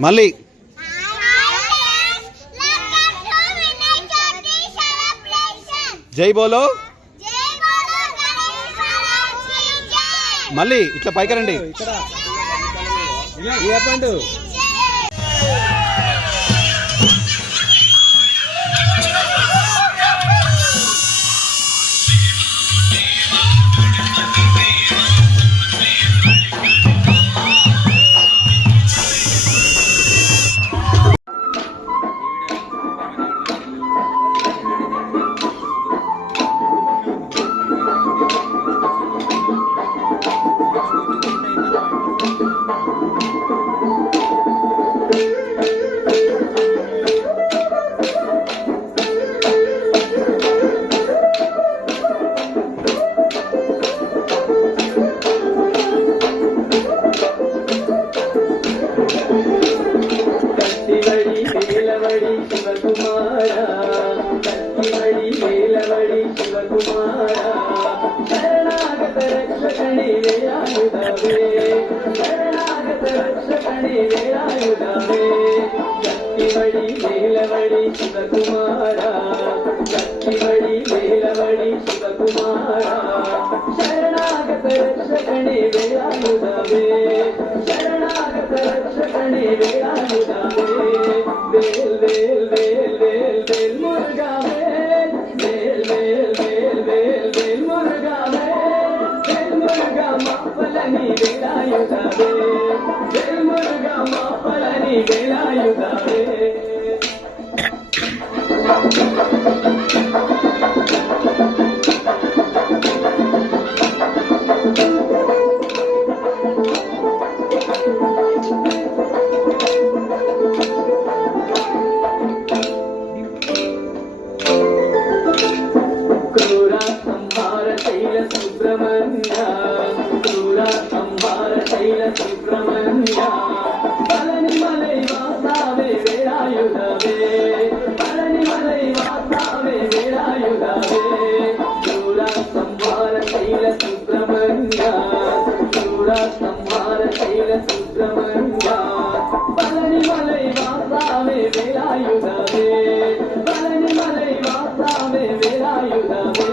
మళ్ళీ జై బోలో. మళ్ళీ ఇట్లా పైకి రండి. చెప్పండి. శివకుమారా కత్తివడి వేలవడి శివకుమారా శరణాగత రక్షకణి వేలాయుధవే శరణాగత రక్షకణి వేలాయుధవే కత్తివడి వేలవడి శివకుమారా కత్తివడి వేలవడి శివకుమారా శరణాగత రక్షకణి వేలాయుధవే శరణాగత రక్షకణి వేలాయుధవే వేల్ వేల్ వేల్ వేల్ వేల్ మురుగా వేల్ వేల్ వేల్ వేల్ వేల్ వేల్ మురుగా వేల్ మురుగా మాపలని వేలాయుధవే వేల్ మురుగా మాపలని వేలాయుధవే సుబ్రహ్మణ్య క్రూర సంహార శైల సుబ్రహ్మణ్య పళని మలై వాసావే వేలాయుధవే పళని మలై వాసావే వేలాయుధవే క్రూర సంహార శైల సుబ్రహ్మణ్య క్రూర సంహార శైల సుబ్రహ్మణ్య పళని మలై వాసావే వేలాయుధవే పళని మలై వాసావే వేలాయుధవే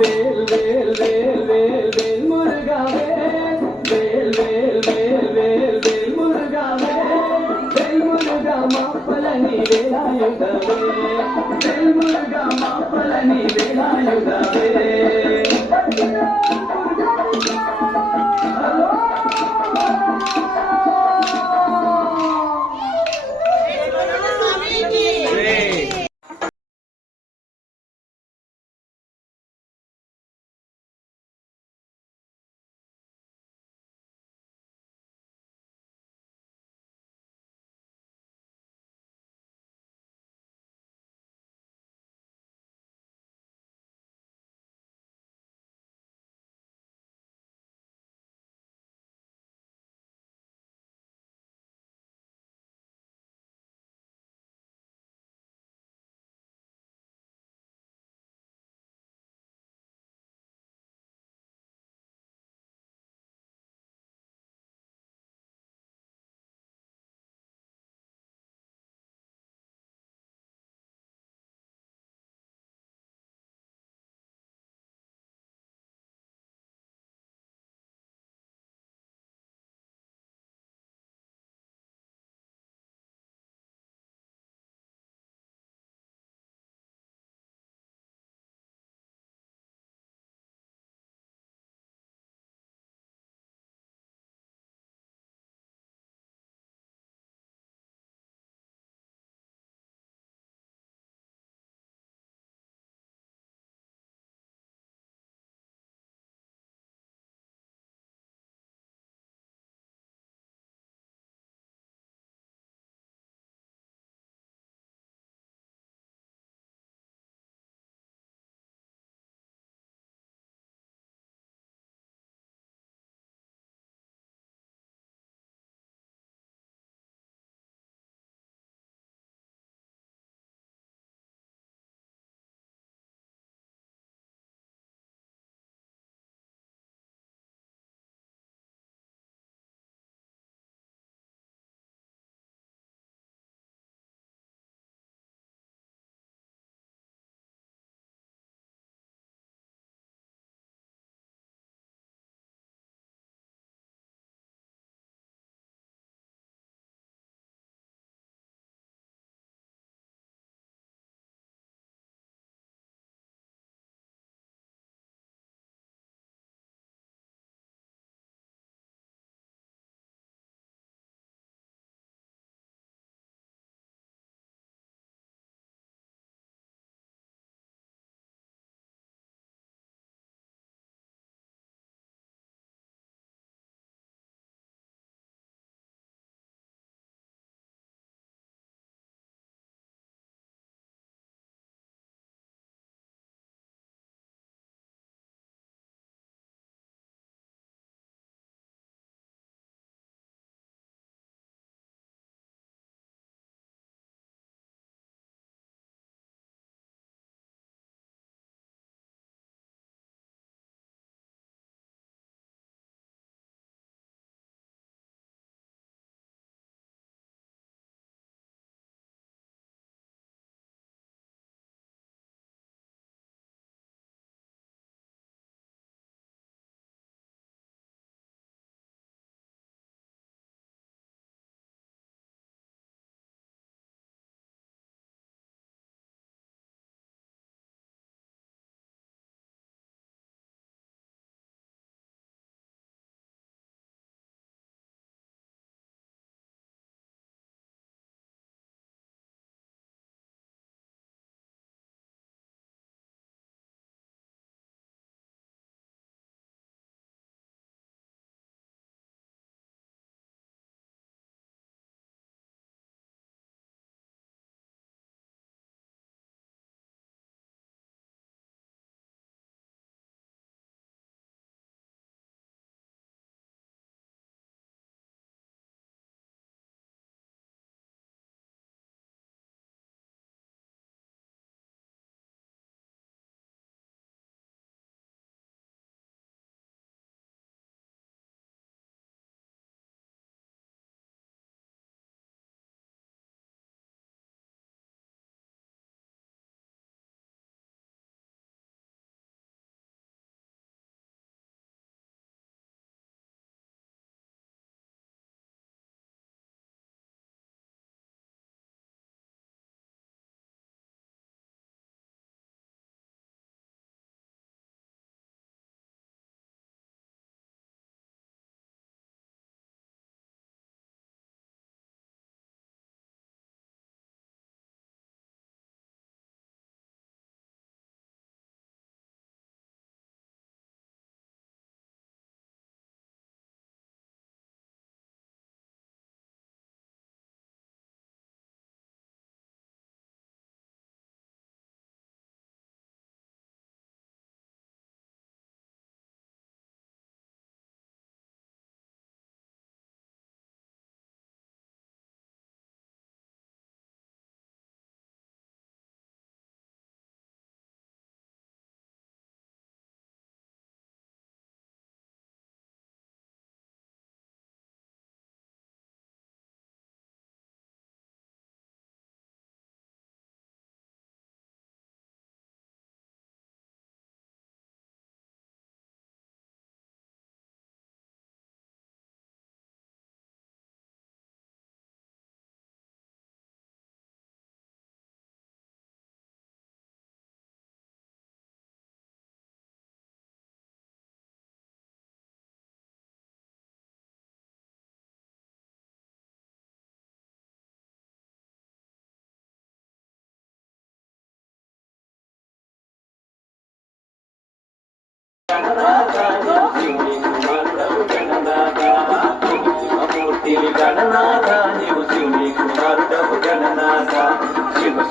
వేల్ వేల్ వేల్ వేల్ వేల్ మురుగా వేల్ వేల్ వేల్ వేల్ వేల్ మురుగా వేల్ మురుగా మాపలని వేలాయుధవే వేల్ మురుగా మాపలని వేలాయుధవే.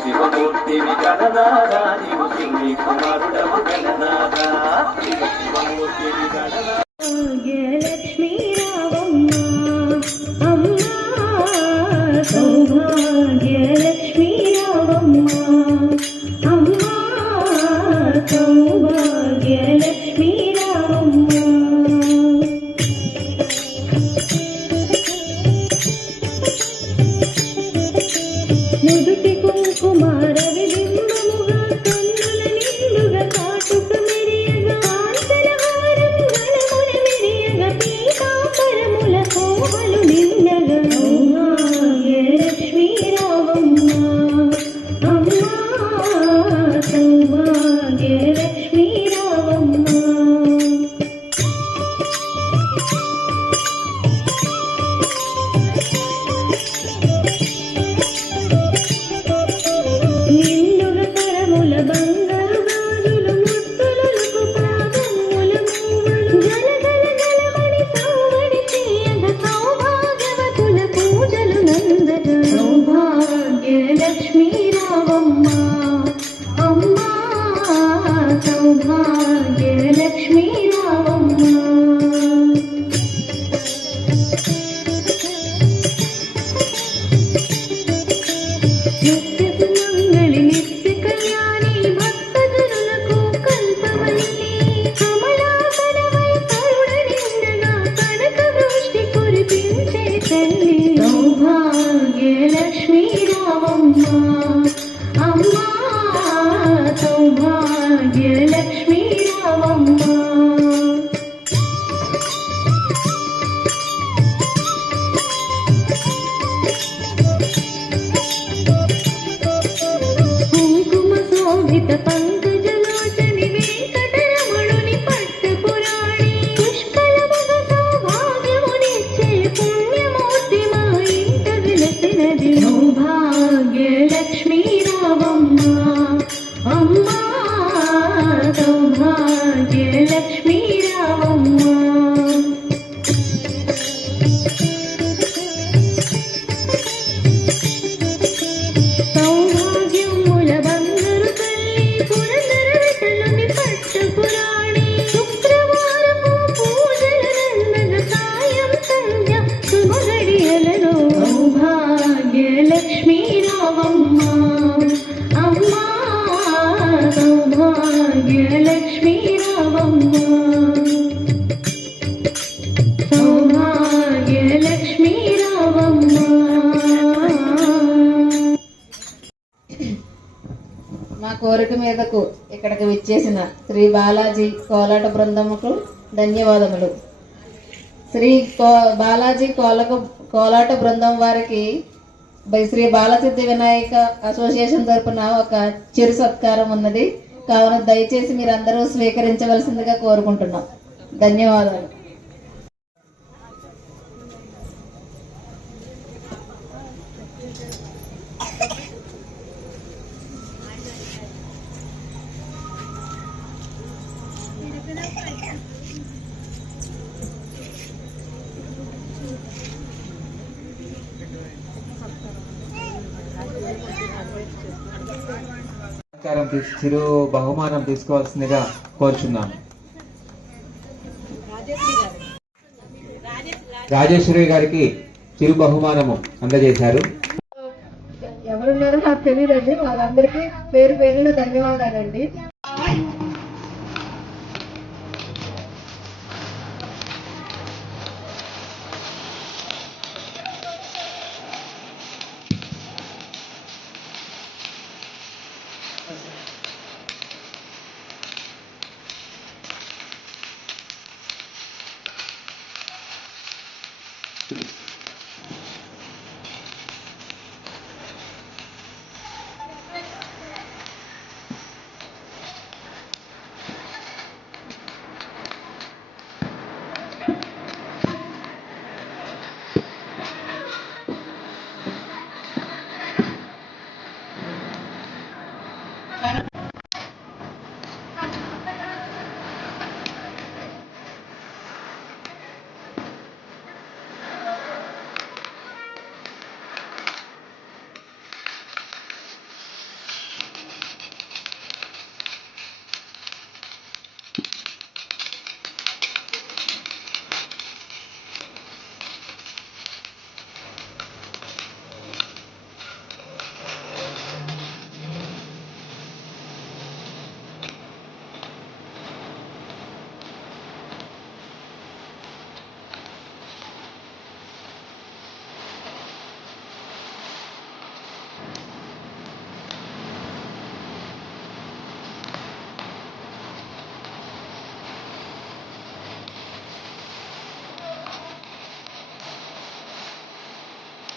శివమూర్తివి గణనాథా నీవు సింగి కుమారుడవు గణనాథా శివమూర్తివి గణనాథా భాగ్యలక్ష్మీ రావమ్మ అమ్మా సౌభాగ్యలక్ష్మీ రావమ్మ అమ్మా సౌభాగ్యలక్ష్మీ రావమ్మ నుదుటి కుంకుమార విలింబముగా కన్నుల నిండుగా కాటుక మెరియగా కాంచనహారం గణమున మెరియగా పీతాంబరముల కోవలు నిండగా సౌభాగ్యలక్ష్మీ రావమ్మ అమ్మా సౌభాగ్యలక్ష్మీ రావమ్మ నిండుగ కరముల బంగారు గాజులు ముత్తులకు పాదముల మూవలు గలగల గలమని సౌవడి చేయగ సౌభాగ్యవతుల పూజలు నందగ సౌభాగ్యలక్ష్మీ రావమ్మ అమ్మా సౌభాగ్యలక్ష్మీ రావమ్మ నిత్య సుమంగళి నిత్య కళ్యాణి భక్తజనులకు కల్పవల్లి కమలాసనమై కరుణ నిండగా కనక వృష్టి కురిపించే తల్లి సౌభాగ్యలక్ష్మీ రావమ్మ అమ్మా సౌభాగ్యలక్ష్మీ రావమ్మ కుంకుమ శోభిత పంకజలోచని వెంకటరమణుని పట్టపురాణి పుష్కలముగ సౌభాగ్యమునిచ్చే పుణ్యమూర్తి మా ఇంట వెలసినది సౌభాగ్యలక్ష్మీ రావమ్మ అమ్మా సౌభాగ్యలక్ష్మీ రావమ్మ సౌభాగ్యముల బంగారు తల్లి పురందర విఠలుని పట్టపురాణి శుక్రవారపు పూజల నందగ సాయం సంధ్య శుభగడియలలో సౌభాగ్యలక్ష్మీ రావమ్మ అమ్మా సౌభాగ్యలక్ష్మీ రావమ్మ సౌభాగ్యలక్ష్మీ రావమ్మ. మా కోరిక మీదకు ఇక్కడికి విచ్చేసిన శ్రీ బాలాజీ కోలాట బృందముకు ధన్యవాదములు. బాలాజీ కోలాట బృందం వారికి శ్రీ బాలసిద్ధి వినాయక అసోసియేషన్ తరపున ఒక చిరు సత్కారం ఉన్నది కావున దయచేసి మీరందరూ స్వీకరించవలసిందిగా కోరుకుంటున్నాం. ధన్యవాదాలు. చిరు బహుమానం తీసుకోవాల్సిందిగా కోరుచున్నాం. రాజేశ్వరి గారికి చిరు బహుమానము అందజేశారు. ఎవరున్నారో నాకు తెలియదండి. వాళ్ళందరికీ పేరు పేరులో ధన్యవాదాలండి.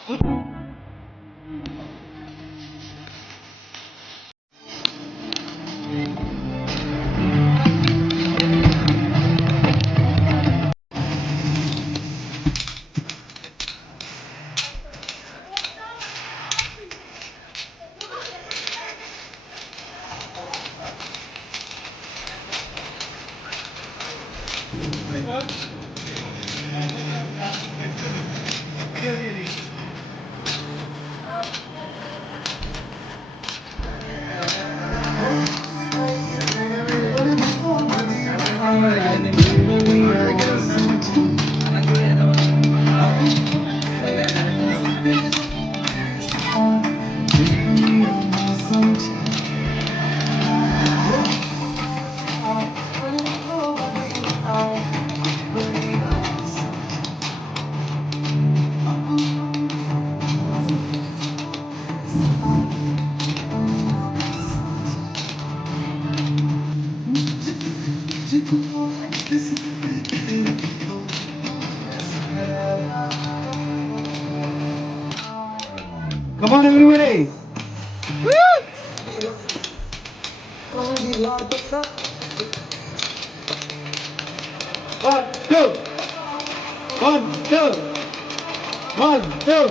Come on, everybody. One, two. One, two. One, two.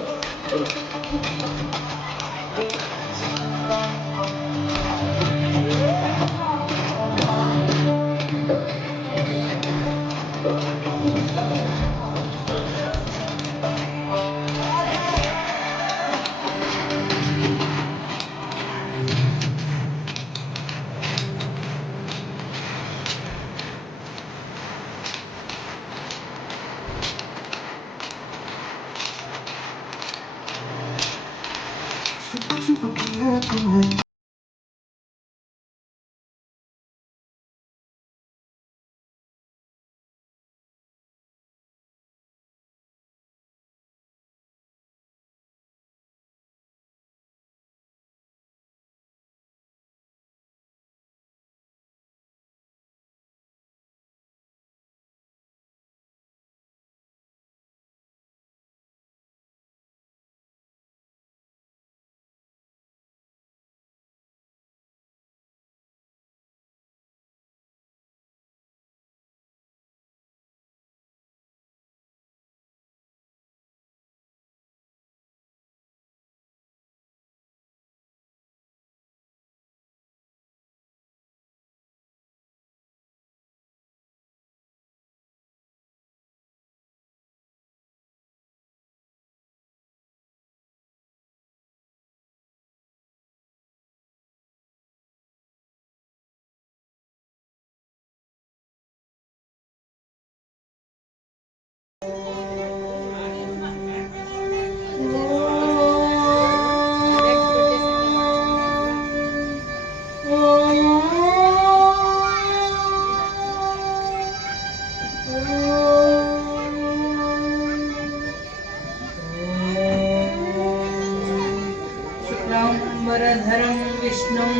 शुक्लाम्बरधरं विष्णुं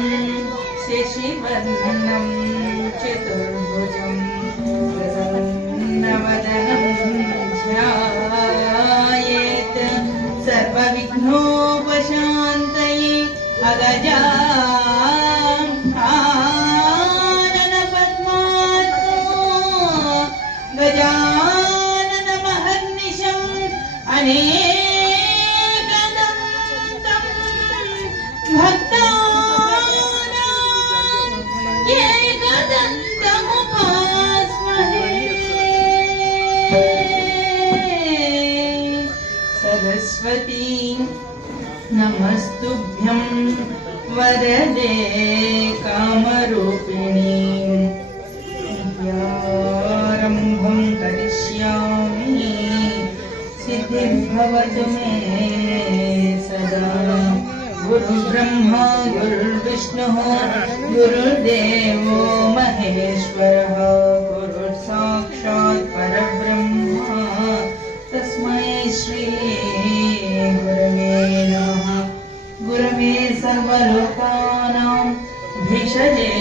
शशिवर्णं चतुर्भुजं प्रसन्नवदनं ध्यायेत् सर्वविघ्नोपशान्तये आननपद्मार्को गजाननमहर्निशम् अनेकदन्तं भक्तानां एकदन्तमुपास्महे। सरस्वती नमस्तुभ्यं वरदे कामरूपिणी विद्यारम्भं करिष्यामि सिद्धिर्भवतु मे सदा। गुरुर्ब्रह्मा गुरुर्विष्णुः गुरुर्देवो महेश्वरः गुरुर्साक्षात् परब्रह्म तस्मै श्री गुरवे नमः। गुरवे सर्वलोकानां भिषजे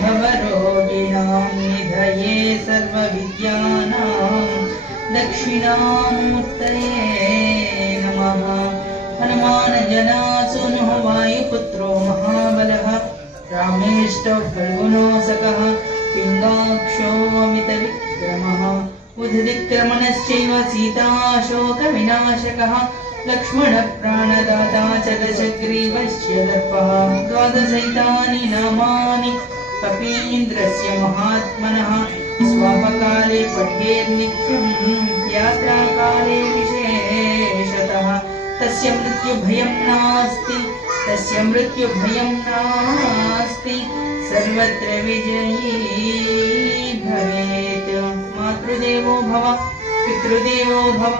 भवरोगिणां निधये सर्वविद्यानां दक्षिणामूर्तये नमः। हनुमान जना सूनुः वायुपुत्रो महाबलः रामेष्टो फल्गुनो सकः पिङ्गाक्षो अमितविक्रमः उद्धिक्रमणश्चैव सीताशोकविनाशकः लक्ष्मणप्राणदाता च दशग्रीवस्य दर्पः द्वादशैतानि नामानि कपीन्द्रस्य महात्मनः स्वापकाले पठेन्नित्यं यात्राकाले विशेषतः तस्य मृत्युभयं नास्ति सर्वत्र विजयी भवेत्। मातृदेवो भव पितृदेवो भव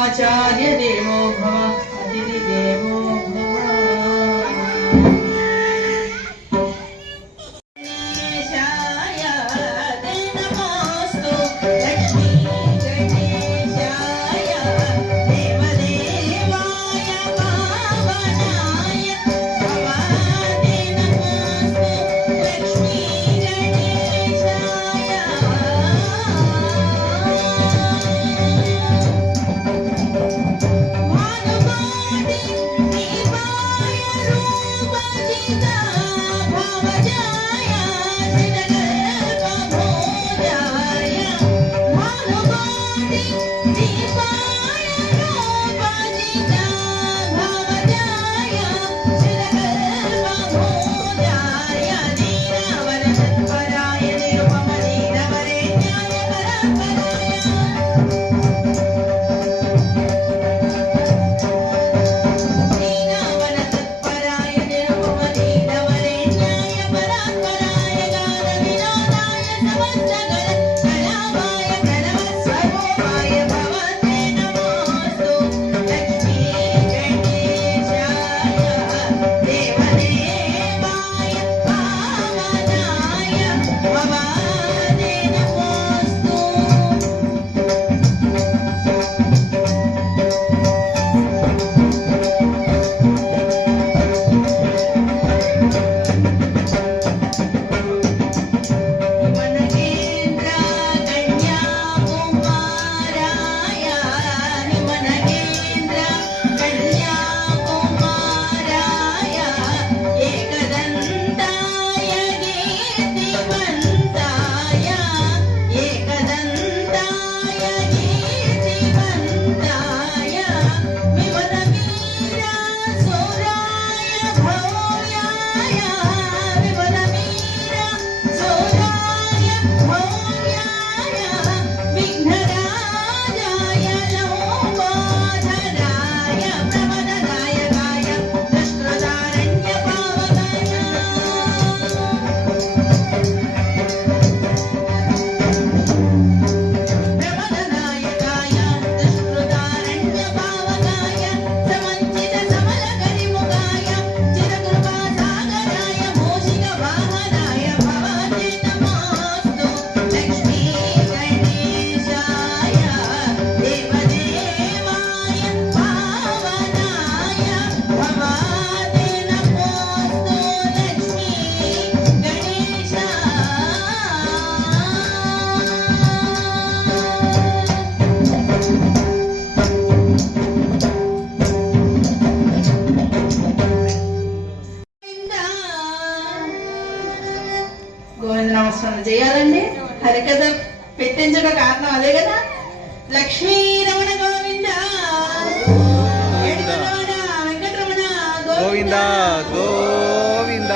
आचार्यदेवो भव अतिथिदेवो भव। గోవిందనామస్మరణ చేయాలండి. హరికథ పెట్టించడం కారణం అదే కదా. లక్ష్మీ రమణ గోవింద, వెంకటరమణ గోవింద గోవింద.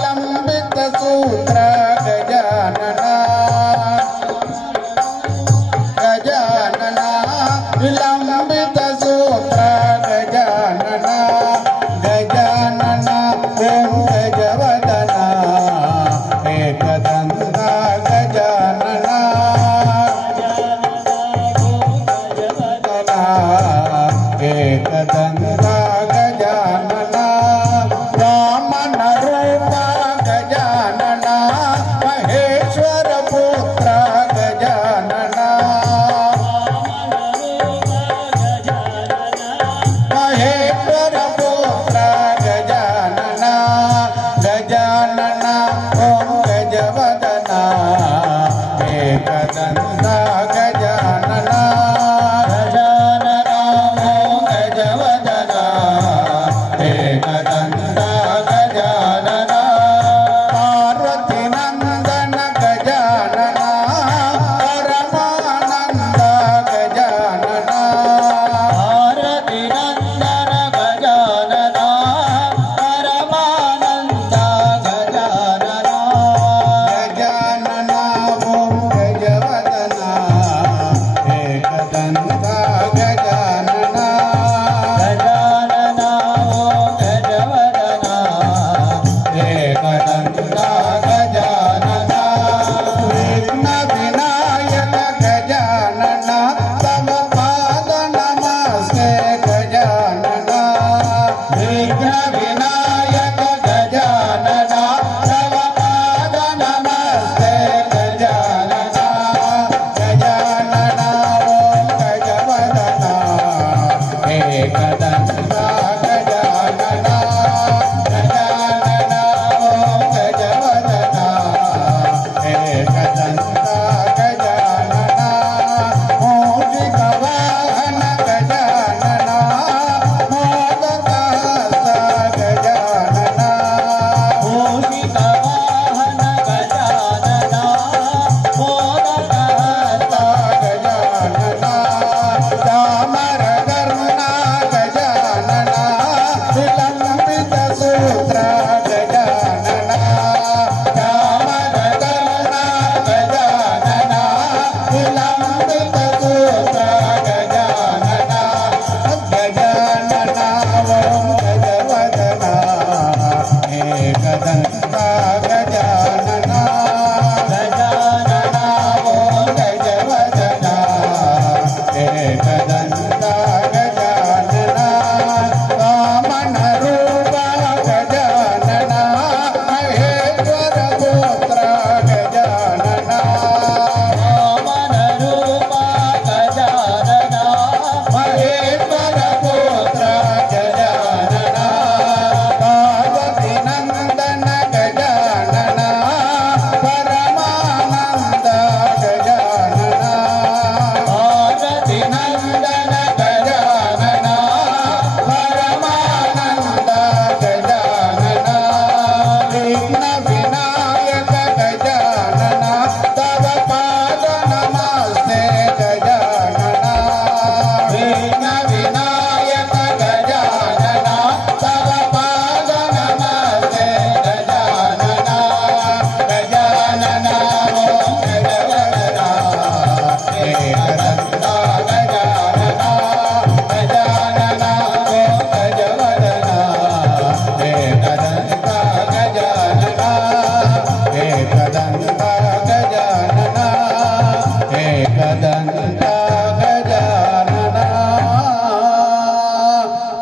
विलंबित सूत्र गजानना गजानना विलंबित सूत्र गजानना गजानना ओम गजवदना एकदंता गजानना एकदंता गजानना वामन रूप गजानना महेश्वर पुत्र गजानना महेश्वर पुत्र गजानना गजानना ओम गजवदना एकदंता गजानना गजानना ओम गजवदना एकदंता गजानना पार्वती नंदन गजानना परमानंद गजानना पार्वती नंदन गजानना परमानंद गजानना गजानना ओम गजवदना एकदंता गजानना गजानना ओम गजवदना एकदंता गजानना विघ्न विनायक गजानना तव पाद नमस्ते गजानना विघ्न विनायक गजानना तव पाद नमस्ते गजानना गजानना ओम गजवदना एकदंता गजानना गजानना ओम गजवदना एकदंता गजानना मूषिक वाहन गजानना मोदकहस्त गजानना मूषिक वाहन गजानना मोदकहस्त गजानना ताम्रकर्णा गजानना विलंबित सूत्र गजानना ताम्रकर्णा गजानना विलंबित सूत्र गजानना गजानना ओम गजवदना एकदंता गजानना गजानना ओम गजवदना एकदंता गजानना वामन रूप गजानना महेश्वर पुत्र गजानना वामन रूप गजानना महेश्वर पुत्र गजानना पार्वती नंदन गजानना परमानंद गजानना पार्वती नंदन गजानना परमानंद गजानना विघ्न विनायक गजानना तव पाद नमस्ते गजानना विघ्न विनायक गजानना तव पाद नमस्ते गजानना गजानना ओम गजवदना एकदंता गजानना गजानना ओम गजवदना एकदंता गजानना एकदंता गजानना एकदंता गजानना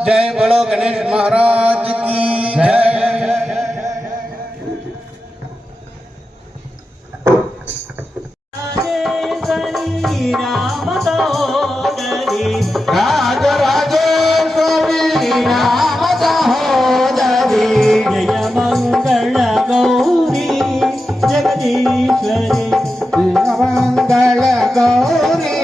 जय बोलो गणेश महाराज की जय। राज राजेश्वरी राम सहोदरी जय मंगल गौरी जगदीश्वरी मंगल गौरी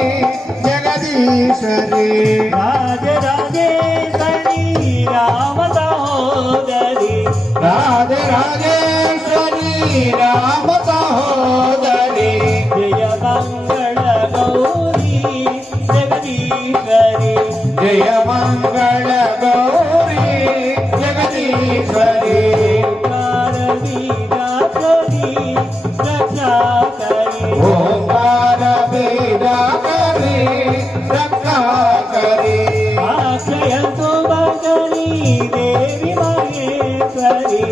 जगदीश्वरी राज राजेश्वरी राम सहोदरी राधे राजेश्वरी राम सहोदरी जय मंगल गौरी जगदीश्वरी जय मंगल गौरी जगदीश्वरी पार्वती रक्षा करी अक्षय शुभकरी देवी महेश्वरी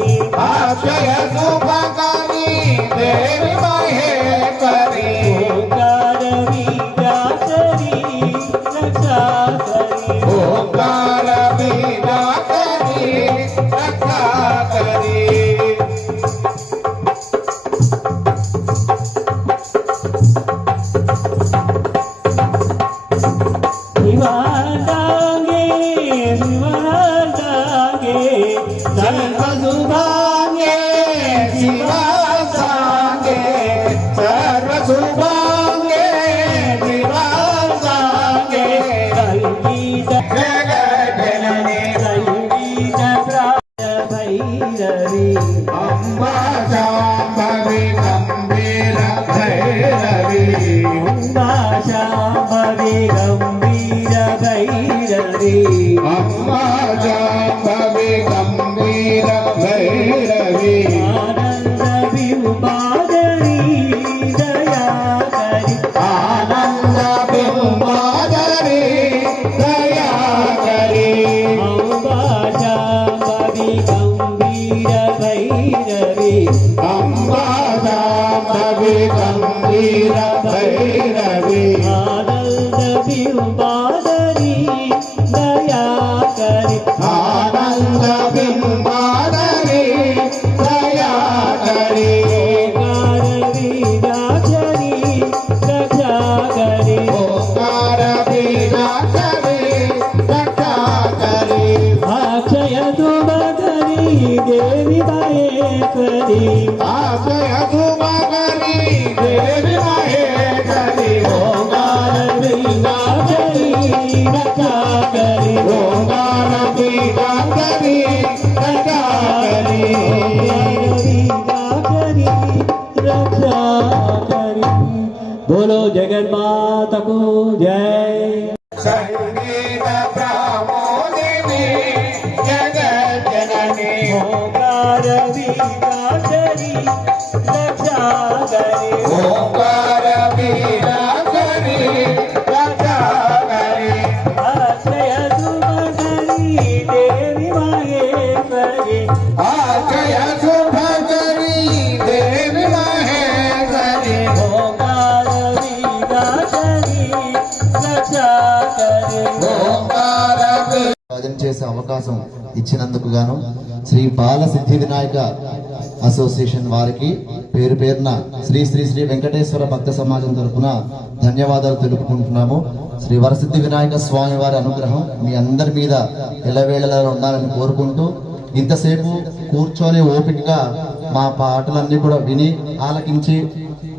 अक्षय शुभकरी देवी महेश्वरी ओंकार बीजाक्षरी रक्षा करी ओंकार बीजाक्षरी रक्षा करी शिवांगे शिवांगे सर्वसुभांगे शिवासांगे सर्वसुभांगे शिवासांगे संगीत जगज्जननी संगीत प्राण भैरवी अम्बा शाम्भवी गम्भीर भैरवी अम्बा शाम्भवी गम्भीर भैरवी अम्बा शाम्भवी गम्भीर भैरवी आनंद विभादरी दया करी आनंद बिंबादरी दया करी अम्बा शाम्भवी गम्भीर भैरवी अम्बा शाम्भवी गम्भीर भैरवी आनंद विभादरी दया करी आनंद बिंबादरी दया करी ओंकार बीजाक्षरी रक्षा करी ओंकार बीजाक्षरी रक्षा करी अक्षय शुभकरी देवी महेश्वरी आशय शुभकरी देवी महेश्वरी ओंकार बीजाक्षरी रक्षा करी ओंकार बीजाक्षरी रक्षा करी ओंकार बीजाक्षरी रक्षा करी बोलो जगन्माता को जय संगीत प्रमोदिनी जगज्जननी ओंकार बीजाक्षरी रक्षा करी ओंकार बीजाक्षरी रक्षा करी अक्षय शुभकरी देवी महेश्वरी आशय शुभकरी देवी महेश्वरी ओंकार बीजाक्षरी रक्षा करी ओंकार భజన చేసే అవకాశం ఇచ్చినందుకు గాను శ్రీ బాల సిద్ధి వినాయక అసోసియేషన్ వారికి పేరు పేరున శ్రీ శ్రీ శ్రీ వెంకటేశ్వర భక్త సమాజం తరపున ధన్యవాదాలు తెలుపుకుంటున్నాము. శ్రీ వరసిద్ధి వినాయక స్వామి వారి అనుగ్రహం మీ అందరి మీద ఎల్లవేళలా ఉండాలని కోరుకుంటూ ఇంతసేపు కూర్చొని ఓపికగా మా పాటలన్నీ కూడా విని ఆలకించి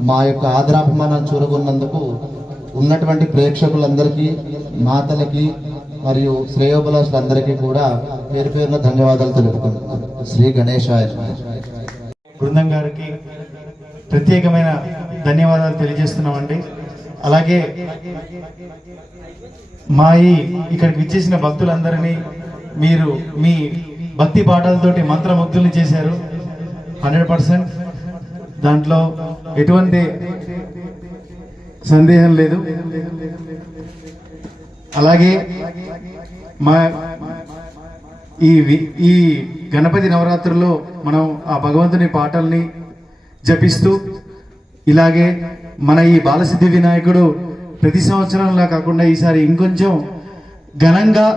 మా యొక్క ఆదరాభిమానాన్ని చూరగొన్నందుకు ఉన్నటువంటి ప్రేక్షకులందరికీ మాతలకి మరియు శ్రేయోభిలాషులందరికీ కూడా పేరు పేరున ధన్యవాదాలు తెలుపుకుంటున్నాను. శ్రీ గణేశాయ నమః. బృందం గారికి ప్రత్యేకమైన ధన్యవాదాలు తెలియజేస్తున్నామండి. అలాగే మా ఇక్కడికి విచ్చేసిన భక్తులందరినీ మీరు మీ భక్తి పాటలతోటి మంత్రముగ్ధుల్ని చేశారు. 100% దాంట్లో ఎటువంటి సందేహం లేదు. అలాగే మా ఈ గణపతి నవరాత్రుల్లో మనం ఆ భగవంతుని పాటల్ని జపిస్తూ ఇలాగే మన ఈ బాలసిద్ధి వినాయకుడు ప్రతి సంవత్సరంలా కాకుండా ఈసారి ఇంకొంచెం ఘనంగా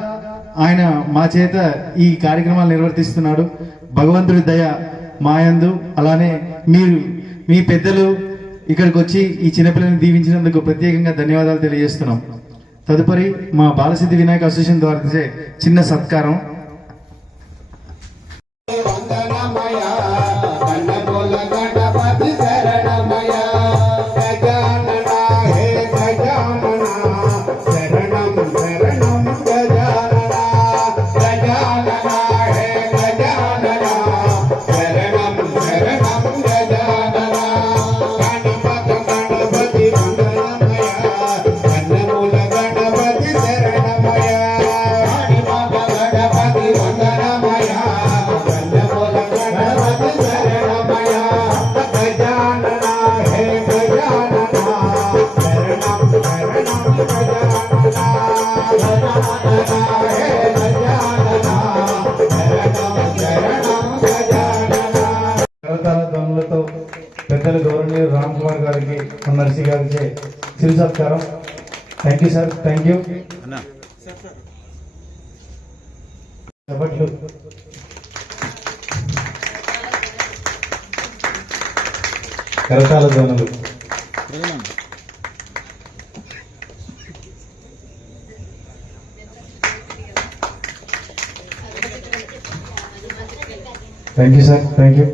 ఆయన మా చేత ఈ కార్యక్రమాలు నిర్వర్తిస్తున్నాడు. భగవంతుడి దయ మాయందు. అలానే మీరు మీ పెద్దలు ఇక్కడికి వచ్చి ఈ చిన్నపిల్లని దీవించినందుకు ప్రత్యేకంగా ధన్యవాదాలు తెలియజేస్తున్నాం. తదుపరి మా బాలసిద్ధి వినాయక అసోసియేషన్ ద్వారా చిన్న సత్కారం. వందనమయ కన్నమూల గణపతి శరణమయ గజానన హే గజానన శరణం శరణం గజానన గజానన హే గజానన శరణం శరణం గజానన గణపతి వందనమయ కన్నమూల గణపతి శరణమయ గణపతి నమస్కారం. Thank you sir, thank you. కరతాల ధ్వనులు. Thank you sir, thank you.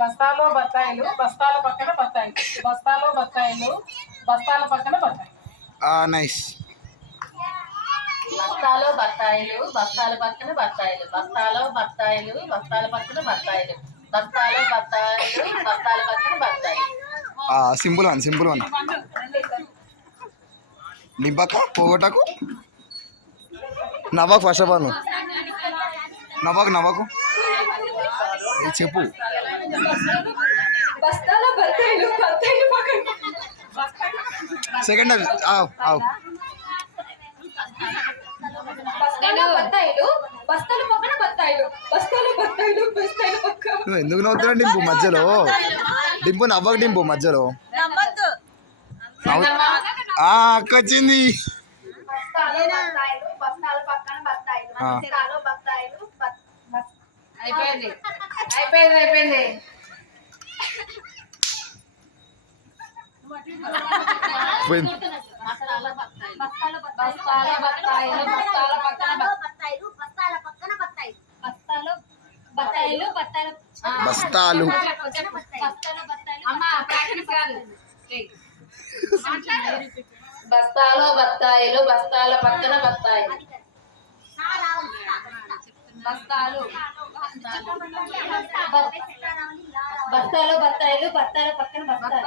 బస్తాలో బత్తాయిలు, బస్తాల పక్కన బత్తాయిలు, బస్తాలో బత్తాయిలు, బస్తాల పక్కన బత్తాయిలు. నైస్. బస్తాలో బత్తాయిలు, బస్తాల పక్కన బత్తాయిలు, బస్తాలో బత్తాయిలు, బస్తాల పక్కన బత్తాయిలు, బస్తాలో బత్తాయిలు, బస్తాల పక్కన బత్తాయిలు. Simple one, simple one. నింపక పోగొట్టకు. నవ్వకు ఫస్ట్ ఆఫ్ ఆల్. నవ్వకు నవ్వకు చెప్పు. బస్తాలో బత్తాయిలు, బత్తాయిలు పక్కన సెకండ్ ఆవ్. బస్తాలో బత్తాయిలు, బస్తాల పక్కన బత్తాయిలు, బస్తాలో బత్తాయిలు, బస్తాల పక్కన. నువ్వు ఎందుకు నవ్వుతున్నావు డింపు మధ్యలో? డింపు నవ్వకు డింపు మధ్యలో. అక్క వచ్చింది. బస్తాల పక్కన బత్తాయిలు, బస్తాలో బత్తాయిలు, అయిపోయింది అయిపోయింది అయిపోయింది. పోయింది. బస్తాల బత్తాయిలు, బస్తాల పక్కన బత్తాయిలు, బస్తాల పక్కన బత్తాయిలు, బస్తాలో బత్తాయిలు, బస్తాలు. అమ్మా ప్రాక్టీస్ కాదు. బస్తాలో బత్తాయిలు, బస్తాల పక్కన బత్తాయిలు, బస్తాలు, బస్తాలో బత్తాయిలు, బస్తాల పక్కన బత్తాయిలు.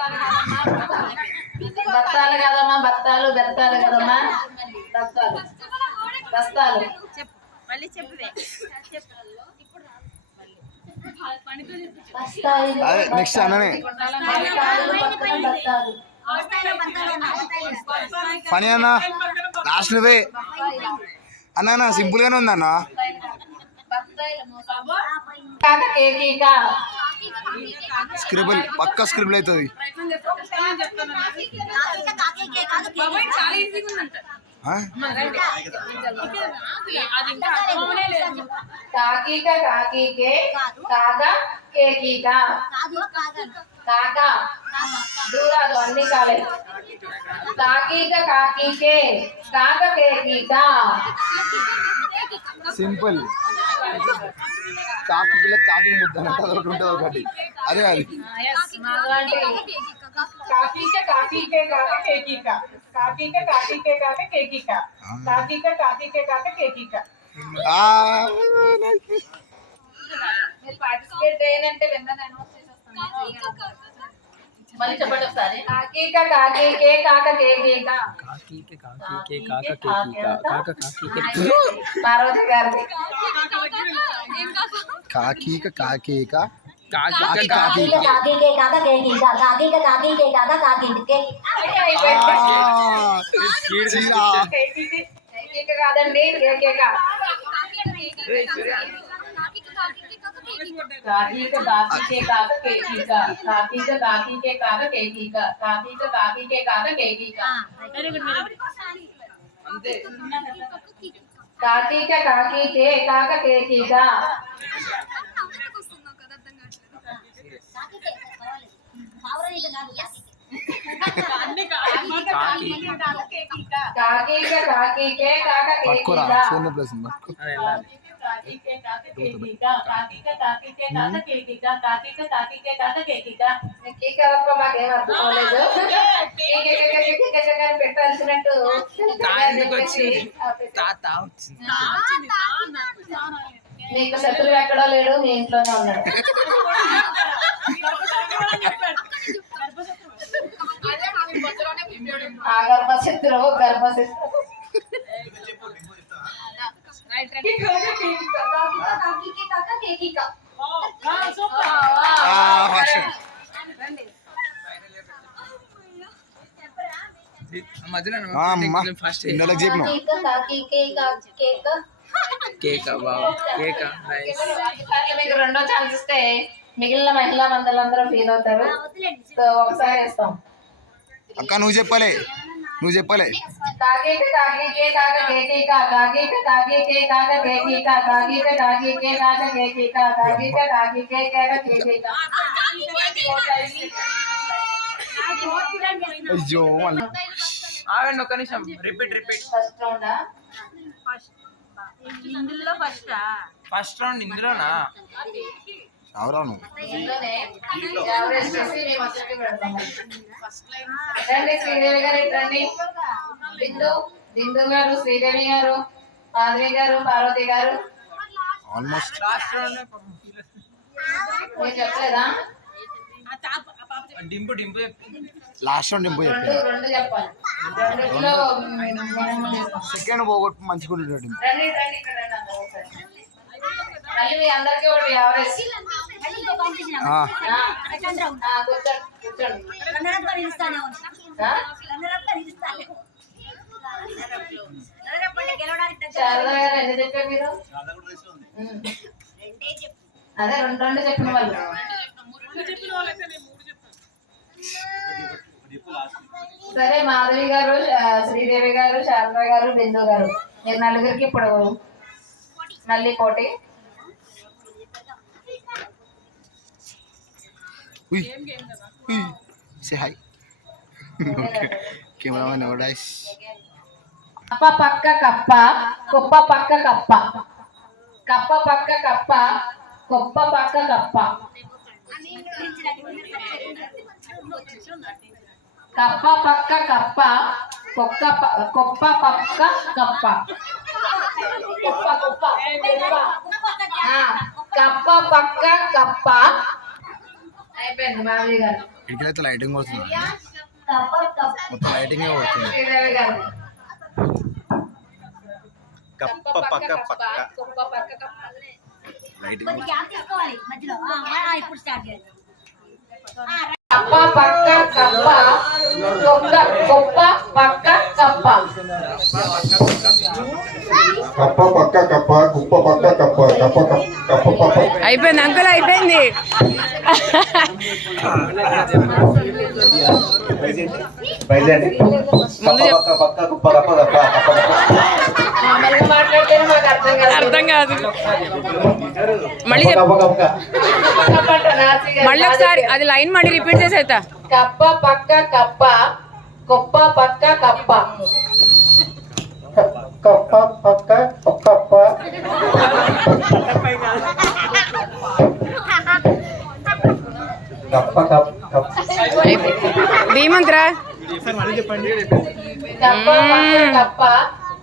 బత్తాలు కదమ్మా, బత్తాలు బత్తాలు కదమ్మా, బస్తాలు బస్తాలు. అదే నెక్స్ట్ అన్ననే. పని అన్న లాస్ట్ నువ్వే అన్న. సింపుల్ గానే ఉంది అన్న. స్క్రిబుల్ పక్కా స్క్రిబుల్ అవుతుంది. కాకీక కాకీకే కాక కేకీక కాక దూరాలు అన్ని కాలేదు. కాకీక కాకీకే కాక కేకీక. సింపుల్. కాకి పిల్ల కాకి ముద్ద ఒకటి ఉంటుంది ఒకటి. అదే అది. కాకీక కాకీకే కాక కేకీక, కాకీక కాకీకే కాక కేకీక, కాకీక కాకీకే కాక కేకీక. మీరు పార్టిసిపేట్ చేయనంటే వెంటనే అనౌన్స్ చేసేస్తాను. మళ్ళీ చెప్పండి ఒకసారి. కాకీక కాకీకే కాక కేకీక. పార్వతి గారిది. కాకీక కాకేక కాకీకే కాక కేకీక, కాకీక కాకీకే కాక కాకీకే. కేకీక కాదండి, కేకేక. కాకీక కాకీకే కాక కేకీక, కాకీక కాకీకే కాక కేకీక, కాకీక కాకీకే కాక కేకీక. కాకీక కాకీకే కాక కేకీక. కాకీక కాకీకే కాక పట్టుకోరా కేకీక. ఫోన్ ప్లేస్ పట్టుకో. కాకీకే కాక కేకీక, కాకీక కాకీకే కాక కేకీక, కాకీక కాకీకే కాక కేకీక. కేకప్ప మాకేం అర్థం అవ్వలేదు. కేకకేకకేకకేకకేక అని పెట్టాల్సినట్టు నీకు శత్రువు ఎక్కడో లేడు, మీ ఇంట్లోనే ఉన్నాడు. ఆ గర్భశత్రువు ఫస్ట్ ఇందులో చెప్పిన మీకు రెండో ఛాన్స్ ఇస్తే మిగిలిన మహిళా మండలందరూ ఫీల్ అవుతారు. సో ఒకసారి వేస్తాం. అక్క నువ్వు చెప్పలే కాకి కాకి కాక కేకి కాకి కాకి కాక కేకి కాకి కాకి కాక కేకి కాకి కాకి కాక కేకి అయ్యో ఆగండి ఒక్క నిమిషం. రిపీట్. ఫస్ట్ రౌండా? ఫస్ట్ రౌండ్ ఇందులోనా? అవును ఇందులోనే యావరేజ్ చేసి మేము వచ్చి పెడతాం. రండి శ్రీదేవి గారు, రండి. బిందు గారు, శ్రీదేవి గారు, మాధవి గారు, పార్వతి గారు. ఆల్మోస్ట్ లాస్ట్ రౌండ్ మీరు చెప్పలేదా? డింపు లాస్ట్ రౌండ్ డింపు చెప్పాను. రెండు చెప్పాలి. రెండిట్లో సెకండ్ పోగొట్టు మంచిగా ఉండేది. రండి ఇక్కడ రండి అందరూ ఒకసారి. మళ్ళీ మీ అందరికీ ఒకటి యావరేజ్. కూర్చోండి. శారదా గారు ఎన్ని చెప్పారు మీరు? అదే రెండు చెప్పిన వాళ్ళు. సరే మాధవి గారు, శ్రీదేవి గారు, శారదా గారు, బిందు గారు, మీరు నలుగురికి ఇప్పుడు మళ్ళీ పోటీ. సే హాయ్ కెమెరామెన్ ఎవడాయిస్. కప్ప పక్క కప్ప, కుప్ప పక్క కప్ప. కప్ప పక్క కప్ప, కుప్ప పక్క కప్ప. కప్ప పక్క కప్ప, కుప్ప పక్క కప్ప. కప్ప పక్క కప్ప. అయిపోయింది మాధవి గారు. ఇక్కడైతే లైటింగ్ వస్తుంది, మొత్తం లైటింగ్ వస్తుంది. శ్రీదేవి గారు. కప్ప పక్క పక్క కుప్ప పక్క కప్ప. లైటింగ్ కప్ప పక్క కప్ప, కుప్ప పక్క కప్ప. కప్ప పక్క కప్ప, కుప్ప పక్క కప్ప, కప్ప కప్ప పక్క. అయిపోయింది అంకుల్, అయిపోయింది. మామూలుగా మాట్లాడితేనే మాకు అర్థం కాదు. మళ్ళీ మళ్ళీ ఒకసారి అది లైన్ మళ్ళీ రిపీట్ చేసేత. కప్ప పక్క కప్ప, కుప్ప పక్క కప్ప. కప్ప పక్క కప్ప, కప్ప కప్ప. ధీమంత్రా కప్ప పక్క కప్ప,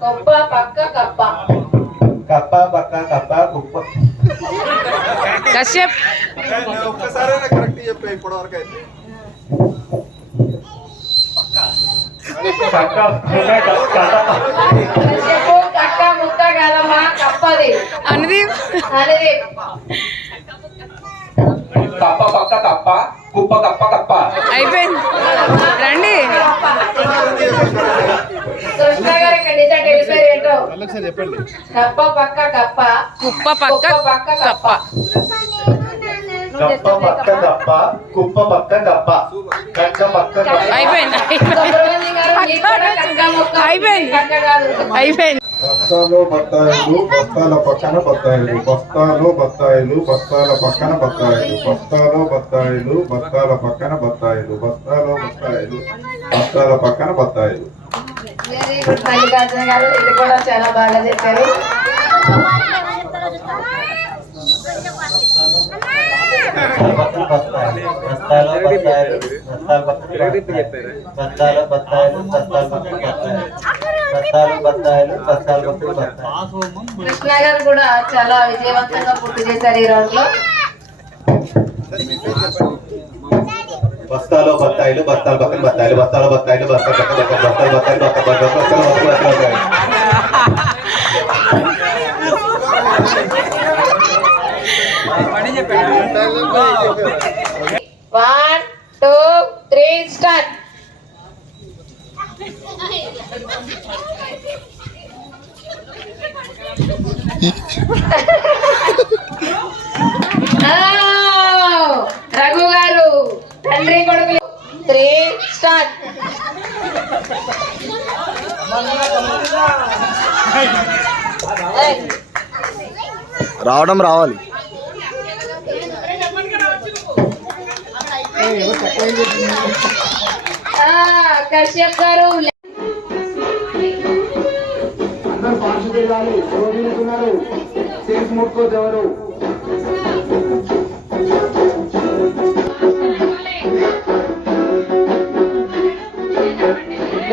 కుప్ప పక్క కప్ప. కప్ప పక్క కప్ప, కుప్ప. కశ్యప్ ఒక్కసారైనా కరెక్ట్ చెప్పే ఇప్పటి వరకు అయితే. చెప్పు కక్క ముక్క కదమ్మా, కప్పది. అనుదీప్ అనేది కప్ప పక్క కప్ప, కుప్ప కప్ప కప్ప. అయిపోయింది. రండి కృష్ణ గారు ఇక్కడ నుంచి తెలిపారు ఏంటో. చెప్పండి. కప్ప పక్క కప్ప, కుప్ప పక్క కప్ప. కప్ప పక్క కప్ప, కుప్ప పక్క కప్ప, కక్క పక్క కప్ప. అయిపోయింది. సుబ్రహ్మణ్యం గారు మీకు కూడా కక్క ముక్క, అయిపోయింది. కక్క కాదు. అయిపోయింది. బస్తాలో బత్తాయిలు, బస్తాల పక్కన బత్తాయిలు, బస్తాలో బత్తాయిలు, బస్తాల పక్కన బత్తాయిలు, బస్తాలో బత్తాయిలు, బస్తాల పక్కన బత్తాయిలు, బస్తాలో బత్తాయిలు, బస్తాల పక్కన బత్తాయిలు. వెరీ గుడ్ మల్లికార్జున గారు, ఇది కూడా చాలా బాగా చెప్పారు. బస్తాలో బత్తాయిలు, బస్తాల పక్కన బత్తాయిలు, బస్తాలో బత్తాయిలు, బస్తాల పక్కన బత్తాయిలు, బస్తాలో బత్తాయిలు, బస్తాల పక్కన బత్తాయిలు. కృష్ణ గారు కూడా చాలా విజయవంతంగా పూర్తి చేశారు ఈ రౌండ్ లో. బస్తాలో బత్తాయిలు, బస్తాల పక్కన బత్తాయిలు, బస్తాల బత్తాయిలు, బస్తాల పక్కన బత్తాయిలు, బస్తాల బత్తాయిలు, బస్తాల బత్తాయిలు, బస్తాల బత్తాయిలు. పని చెప్పాడు. 1, 2, 3 స్టార్ట్. రఘు గారు తండ్రి కొడుకులు 3 స్టార్ట్. రావడం రావాలి. కశ్యప్ గారు అందరూ పార్షి వెళ్ళాలి. ఉన్నారు సేఫ్ ముట్టుకోవచ్చు ఎవరు.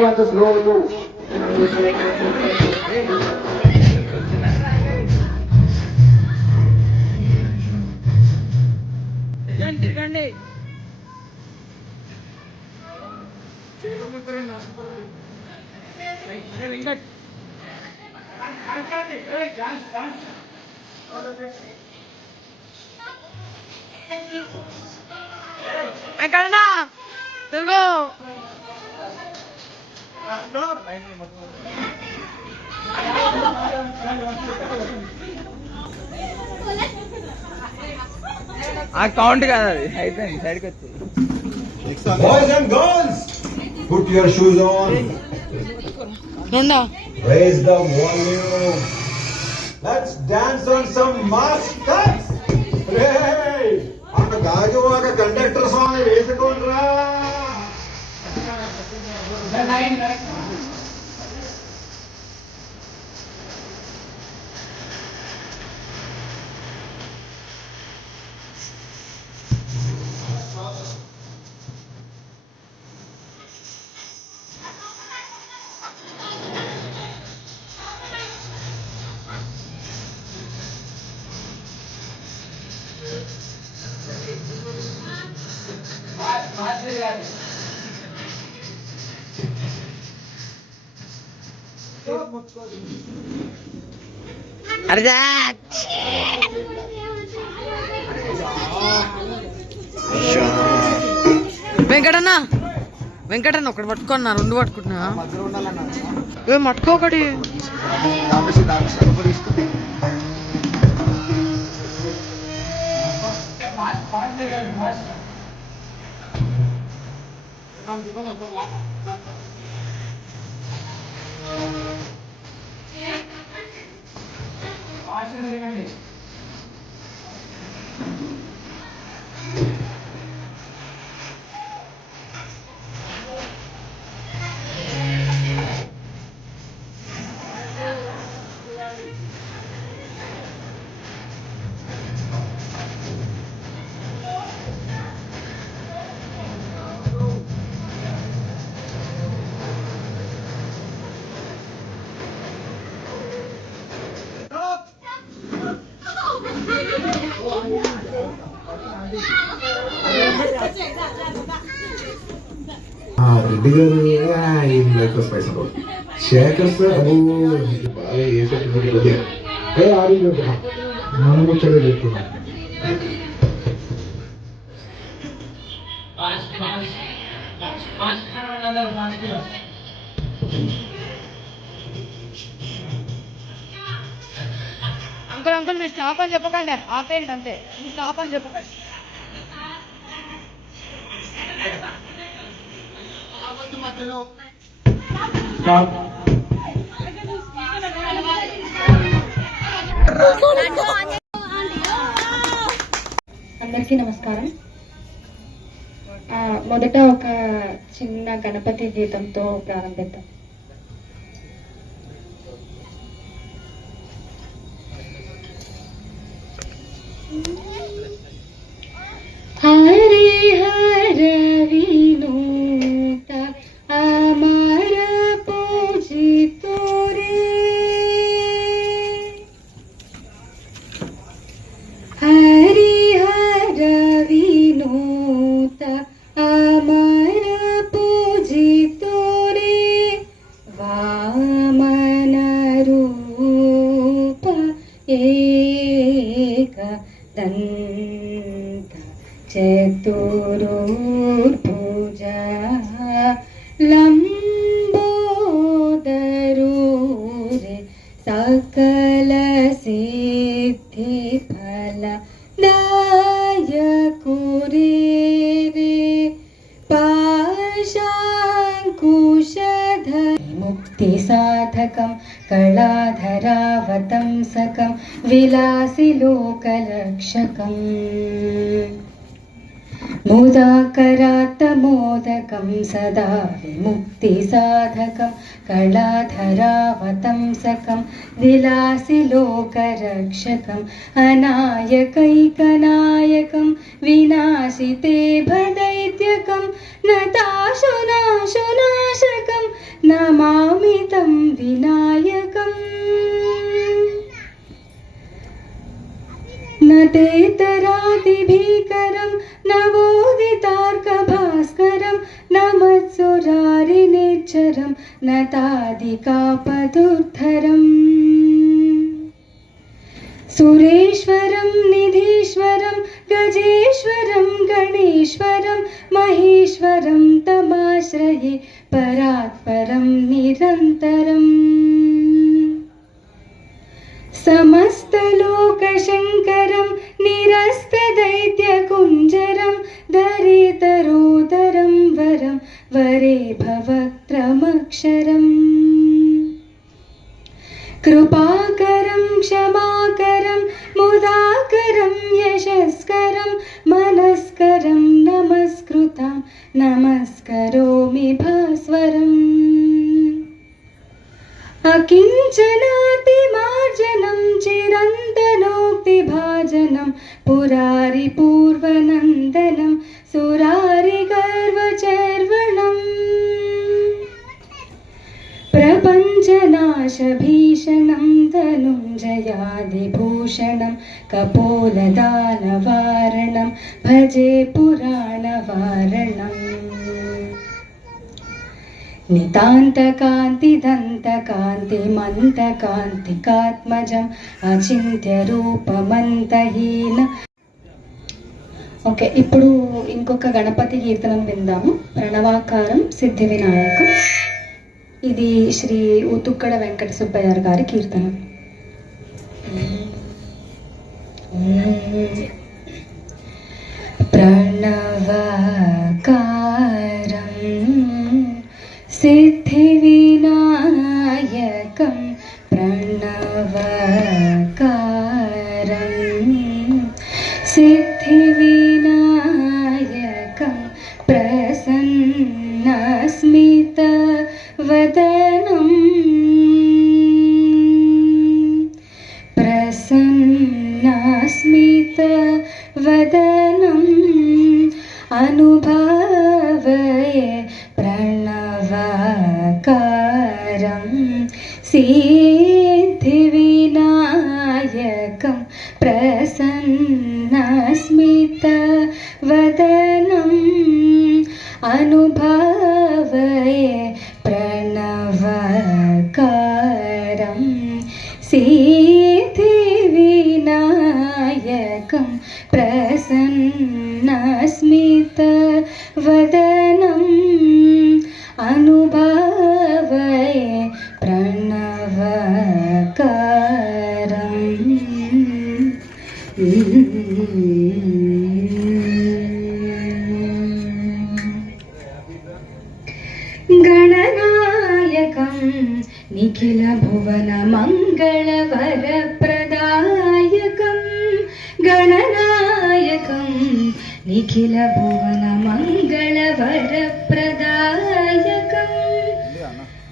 అంత స్లో రండి. ఎక్కడన్నా తిరుగు. ఆ కౌంట్ కాదు అది, అయిపోయింది సైడ్కి వచ్చి. Boys and girls, put your shoes on. రెండా Raise the volume. Let's dance on some mass steps. Hey, అన్న గాజువాక కండక్టర్ సాంగ్ వేసుకోండిరా. వెంకటన్న ఒకటి పట్టుకున్నా, 2 పట్టుకుంటున్నా. ఏ మట్టుకో ఒకటి. రెడ్డి గారు ఏం లేక పైసలు శేఖర్ సార్ అబ్బో బాగా ఏ సర్టిఫికెట్ ఏ ఆరోగ్య మనం వచ్చేది చెప్తున్నాం. అంకుల్ మీరు స్టాప్ అని చెప్పకండి, ఆపేయండి అంతే. మీరు స్టాప్ అని చెప్పకండి. అందరికీ నమస్కారం. మొదట ఒక చిన్న గణపతి గీతంతో ప్రారంభిద్దాం. హరి హర వినూత అమర పూజితో రే, హరి హర వినూత అమర పూజితో రే, వామన రూప एकदन्त चतुर्भुजा लम्बोदरूरे सकल सिद्धिफल दायकुरे रे पाशाङ्कुशधर मुक्तिसाधकं कलाधरावतंसकं विलासिलोकरक्षकम् मुदाकरात्तमोदकं सदा विमुक्तिसाधकं कलाधरावतंसकं विलासिलोकरक्षकम् अनायकैकनायकं विनाशिते भदैत्यकं नताशुनाशुनाशकं नमामि तं विनायकम् न तेतरातिभीकरं नवोदितार्कभास्करं न मत्सुरारिनिर्झरं न तादिकापदुर्धरम् सुरेश्वरं निधीश्वरं गजेश्वरं गणेश्वरं महेश्वरं तमाश्रये परात्परं निरन्तरम् समस्तलोकशङ्करं निरस्तदैत्यकुञ्जरं धरेतरोदरं वरं वरे भवत्रमक्षरम् कृपाकरं क्षमाकरं मुदाकरं यशस्करं मनस्करं नमस्कृतं नमस्करोमि भास्वरम् अकिञ्चनातिमार्जनं चिरन्तनोक्तिभाजनं पुरारिपूर्वनन्दनं सुरारिगर्वचर्वणम् प्रपञ्चनाशभीषणं धनुञ्जयादिभूषणं कपोलदानवारणं भजे पुराणवारणम् नितान्तकान्तिदन्तकान्तिमन्तकान्तिकात्मजम् అచింత్యరూపమంతహీన. ఓకే, ఇప్పుడు ఇంకొక గణపతి కీర్తనం విందాము. ప్రణవాకారం సిద్ధి వినాయకం. ఇది శ్రీ ఉతుక్కడ వెంకట సుబ్బయ్య గారి కీర్తనం. ప్రణవాకారం सिद्धिविनायकं प्रणवाकारं सिद्धिविनायकं प्रसन्नस्मितवदनं प्रसन्नस्मितवदनम् अनुभवये प्रणवाकारं सिद्धिविनायकं प्रसन्नस्मितवदनम् अनुभवये प्रणवाकारं सिद्धिविनायकं प्रसन्नस्मितवदनम् अनुभवये प्रणवाकारम् गणनायकं निखिलभुवनमङ्गलवरप्रदायकं गणनायकं निखिलभुवनमङ्गलवरप्रदायकं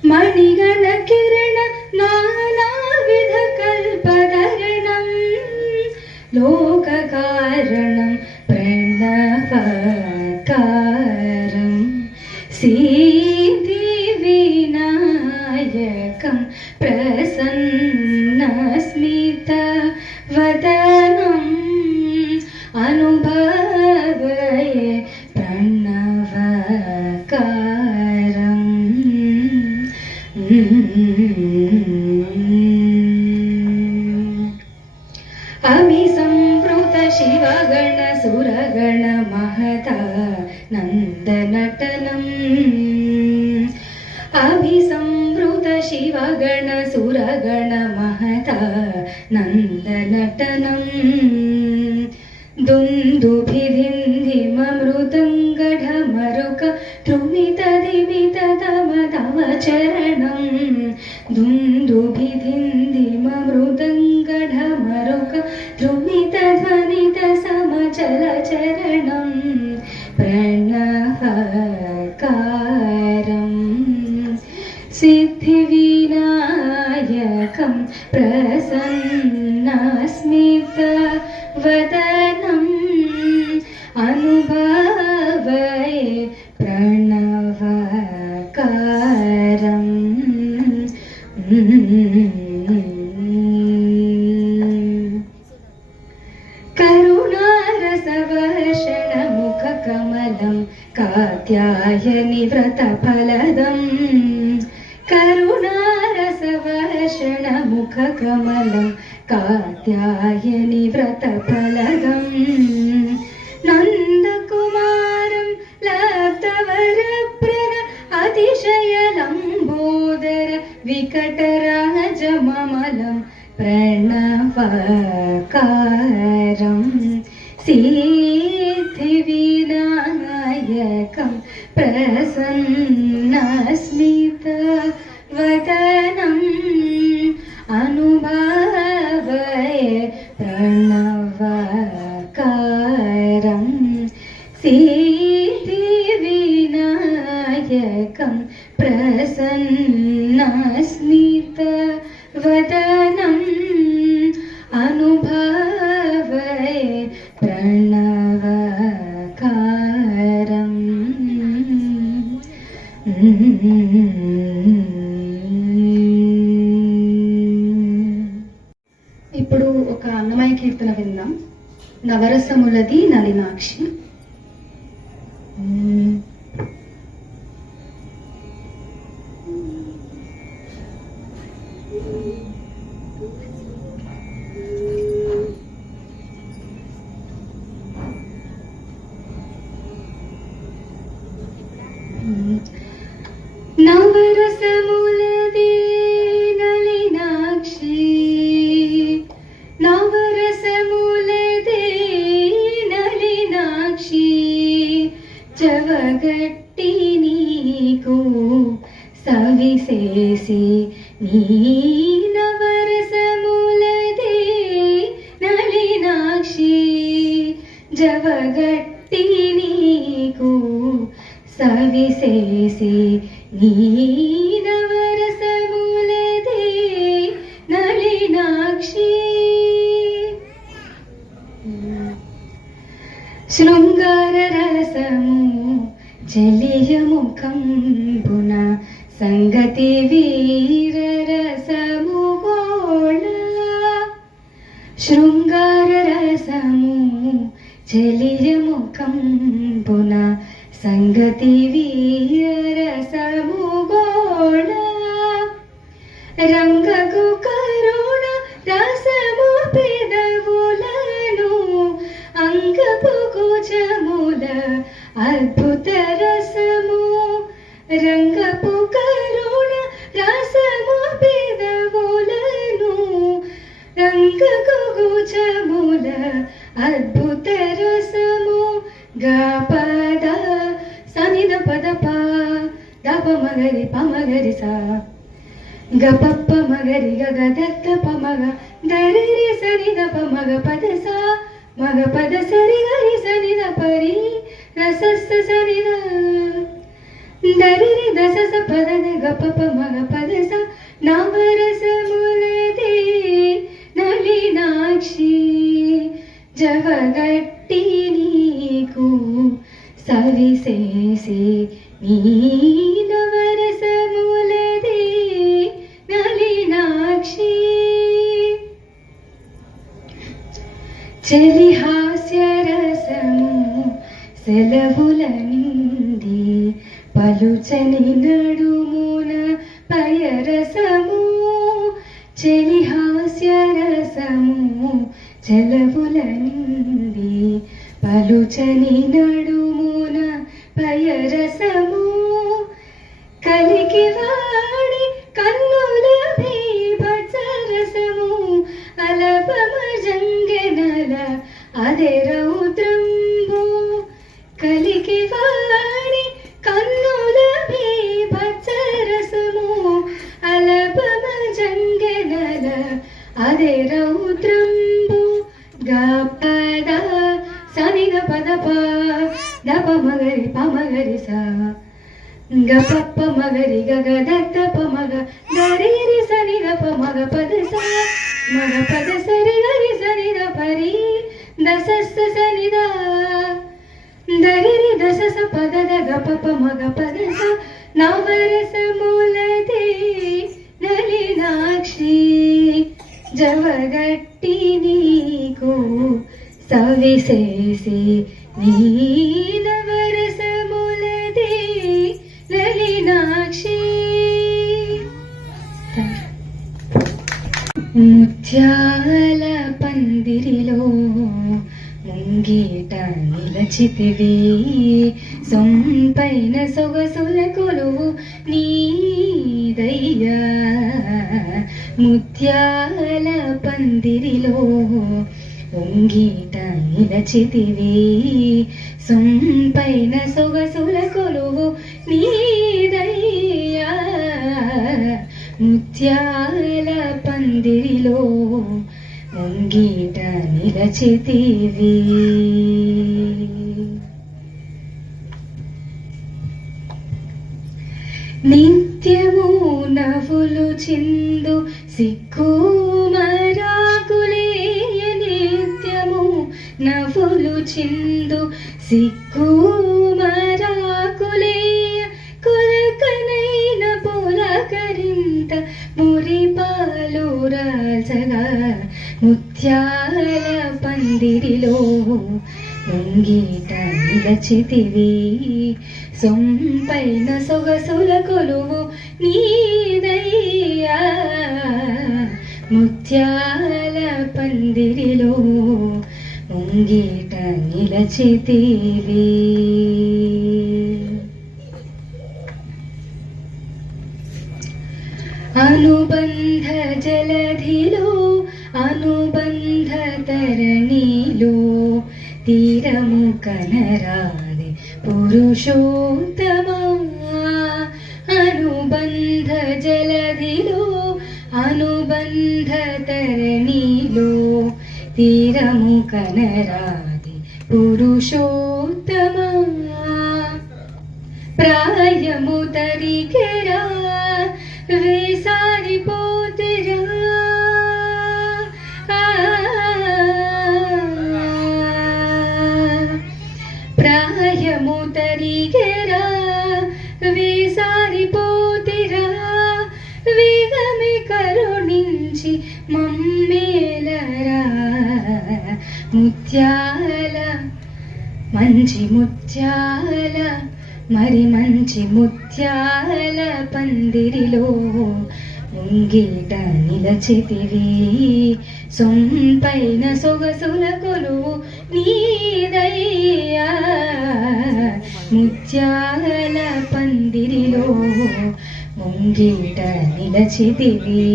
मणिगणकिरण नानाविधकल्पधरणं लोककारणं प्रणवाकारं सिद्धिविनायकं प्रसन्नस्मितवदनम् अनुभवये प्रणवाकारम् अभिसंवृत शिवगण सुरगण महता नन्दनटनम् अभिसंवृत शिवगण सुरगण महता नन्दनटनम् दुन्दुभिधिन्धिममृदङ्गढमरुक द्रुमितदिमिततमतव चरणं दुन्दुभिधिन्धिममृदङ्गढमरुक द्रुमितध्वनितसमचलचरणं प्रणवकारम् सिद्धिविनायकं प्रसन्नस्मितवदनम् अनुभवये प्रणवकारम् करुणारसवर्षणमुखकमलं कात्यायनि व्रतफलदम् करुणारसवर्षणमुखकमलं कात्यायनि व्रतफलदम् नन्दकुमारं लब्धवरप्रद अतिशयलम्बोदर विकटराजममलं प्रणवकारं सिद्धिविनायकं प्रसन्नस्मितवदनम् अनुभवये प्रणवकारम् सिद्धिविनायकं प्रसन्नस्मितवदनम् अनुभवये प्रणवकारम् ఇప్పుడు ఒక అన్నమయ కీర్తన విందాం. నవరసములది నలినాక్షి. నవరసములది నలినాక్షి నవరసములది నలినాక్షి చవగట్టి నీకు సవిశేసి నీ నవరసములది నలినాక్షి జవగట్టి నీకు సవిశేసి నీ నవరసములది నలినాక్షి శృంగార రసము జలియముఖంబున సంగతి వీర రసము గోళ శృంగార రసము జలియముఖంబున సంగతి వీర రసము గోళ రంగకు కరుణ రసము పెదవులను అంగపు కుచముల అద్భుత రసము రంగపు కరుణ రసము పెదవులను రంగకు కుచముల అద్భుత రసము గపద సనిద పద ప దప మగరి పమగరి సా గపప్ప మగరి గగదత్త పమగ దరిరి సనిద పమగ పద సా మగ పద సరి గరి సనిద పరి రసస్స సనిద దరిరి దసస పద గపప మగ పద సా నవరసములది నలినాక్షి జవగట్టి నీకు సవిశేసి నీ నవరసములది నలినాక్షి చలిహాస్యరసము సెలవుల నింది పలుచని నడుమున పయరసము చలిహాస్యరసము చెలవుల నింది పలుచని నడుమున పయరసము కలికి వాడి కన్నుల భీభత్సరసము అలపమ జంగెనల అదే రౌద్రంబు కలికి వాడి కన్నుల భీభత్సరసము అలపమ జంగెనల అదే రౌద్రంబు గపద సనిగ పదప దప మగరి పమగరి సా గపప్ప మగరి గగ దత్త మగ గరి సని దప మగ పద సా మగ పద సరి గరి సని దపరి దసస్త సని దా దరి దసస పద గపప మగ పద సా నవరస మూలదే నలినాక్షి జవగట్టి నీకు సవిశేసి నీ నవరస మూలదే నలినాక్షి ముత్యాల పందిరిలో ముంగీట నిలచితివి సొంపైన సొగసుల కొలువు నీదయ్యా ముత్యాల పందిరిలో ముంగీట నిలచితివి సొంపైన సొగసుల కొలువు నీదయ్యా ముత్యాల పందిరిలో ముంగీట నిలచితివి నిత్యము నవ్వులు చిందు సిగ్గు మరాకులే నిత్యము నవ్వులు చిందు సిగ్గు మరాకులే కులకనైన పులకరింత మురిపాలు రాజగా ముత్యాల పందిరిలో ముంగీట నిలచితివి సొంపైన సొగసుల కొలువు నీదయ్యా ముత్యాల పందిరిలో ముంగీట నిలచితివి అనుబంధ జలధిలో అనుబంధ తరణిలో తీరము కనరాది పురుషోత్తమా అనుబంధ జలధిలో అనుబంధ తరణిలో తీరము కనరాది పురుషోత్తమా ప్రాయము తరికెరా వేసారిపోతిరా ప్రాయము తరికెరా వేసారిపోతిరా వేగమే కరుణించి మమ్మేలరా ముత్యాల మంచి ముత్యాల మరి మంచి ముత్యాల పందిరిలో ముంగీట నిలచితివి సొంపైన సొగసుల కొలువు నీదయ్యా ముత్యాల పందిరిలో ముంగీట నిలచితివి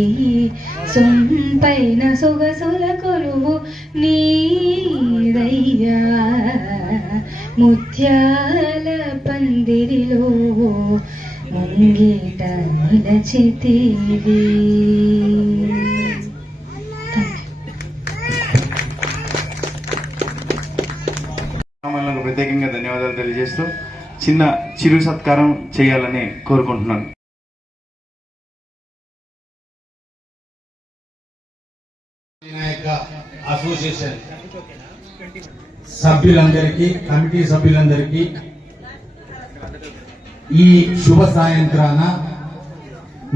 సొంపైన సొగసుల కొలువు నీదయ్యా ముత్యాల పందిరిలో ముంగీట నిలచితివి. ప్రత్యేకంగా ధన్యవాదాలు తెలియజేస్తూ చిన్న చిరు సత్కారం చేయాలని కోరుకుంటున్నాను. వినాయక అసోసియేషన్ సభ్యులందరికీ, కమిటీ సభ్యులందరికీ ఈ శుభ సాయంత్రాన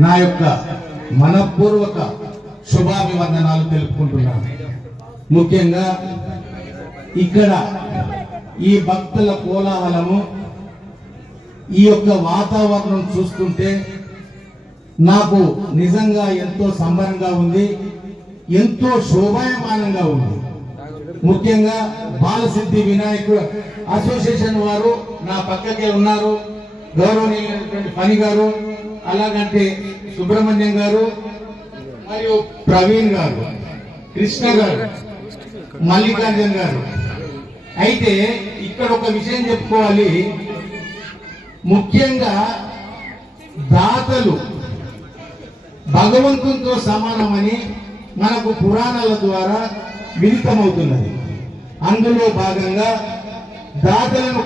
నా యొక్క మనపూర్వక శుభాభివందనాలు తెలుపుకుంటున్నాను. ముఖ్యంగా ఇక్కడ ఈ భక్తుల కోలాహలము, ఈ యొక్క వాతావరణం చూస్తుంటే నాకు నిజంగా ఎంతో సంబరంగా ఉంది, ఎంతో శోభాయమానంగా ఉంది. ముఖ్యంగా బాలసిద్ధి వినాయక అసోసియేషన్ వారు నా పక్కకే ఉన్నారు. గౌరవనీయులైనటువంటి ఫణి గారు, అలాగంటే సుబ్రహ్మణ్యం గారు, మరియు ప్రవీణ్ గారు, కృష్ణ గారు, మల్లికార్జున్ గారు. అయితే ఇక్కడ ఒక విషయం చెప్పుకోవాలి. ముఖ్యంగా దాతలు భగవంతునితో సమానమని మనకు పురాణాల ద్వారా విదితమవుతున్నది. అందులో భాగంగా దాతలను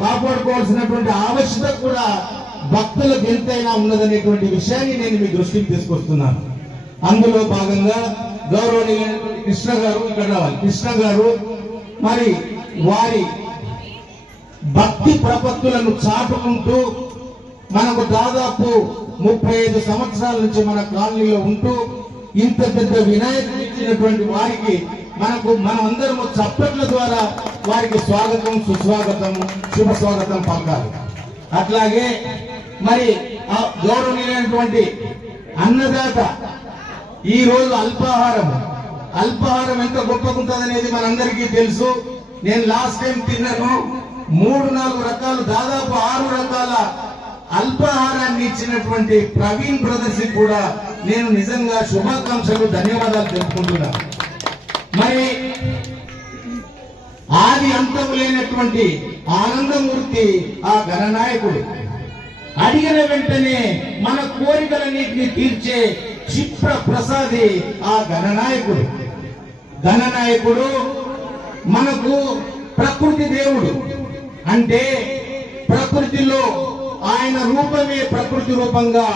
కాపాడుకోవాల్సినటువంటి ఆవశ్యకత కూడా భక్తులకు ఎంతైనా ఉన్నదనేటువంటి విషయాన్ని నేను మీ దృష్టికి తీసుకొస్తున్నాను. అందులో భాగంగా గౌరవనీయులైనటువంటి కృష్ణ గారు ఇక్కడ రావాలి. కృష్ణ గారు మరి వారి భక్తి ప్రపత్తులను చాటుకుంటూ మనకు దాదాపు 35 సంవత్సరాల నుంచి మన కాలనీలో ఉంటూ ఇంత పెద్ద వినాయకుడు ఇచ్చినటువంటి వారికి మనం అందరం చప్పట్ల ద్వారా వారికి స్వాగతం, సుస్వాగతం, శుభ స్వాగతం పలకాలి. అట్లాగే మరి గౌరవనీయులైనటువంటి అన్నదాత ఈ రోజు అల్పాహారం ఎంత గొప్పగుంటదనేది మనందరికీ తెలుసు. నేను లాస్ట్ టైం తిన్నాను 3-4 రకాలు, దాదాపు 6 రకాల అల్పాహారాన్ని ఇచ్చినటువంటి ప్రవీణ్ బ్రదర్స్ కూడా నేను నిజంగా శుభాకాంక్షలు, ధన్యవాదాలు తెలుపుకుంటున్నాను. మరి ఆది అంతము లేనటువంటి ఆనందమూర్తి ఆ గణనాయకుడు, అడిగిన వెంటనే మన కోరికలన్నింటినీ తీర్చే క్షిప్ర ప్రసాది ఆ గణనాయకుడు మనకు ప్రకృతి దేవుడు. అంటే ప్రకృతిలో ఆయన రూపమే ప్రకృతి రూపంగా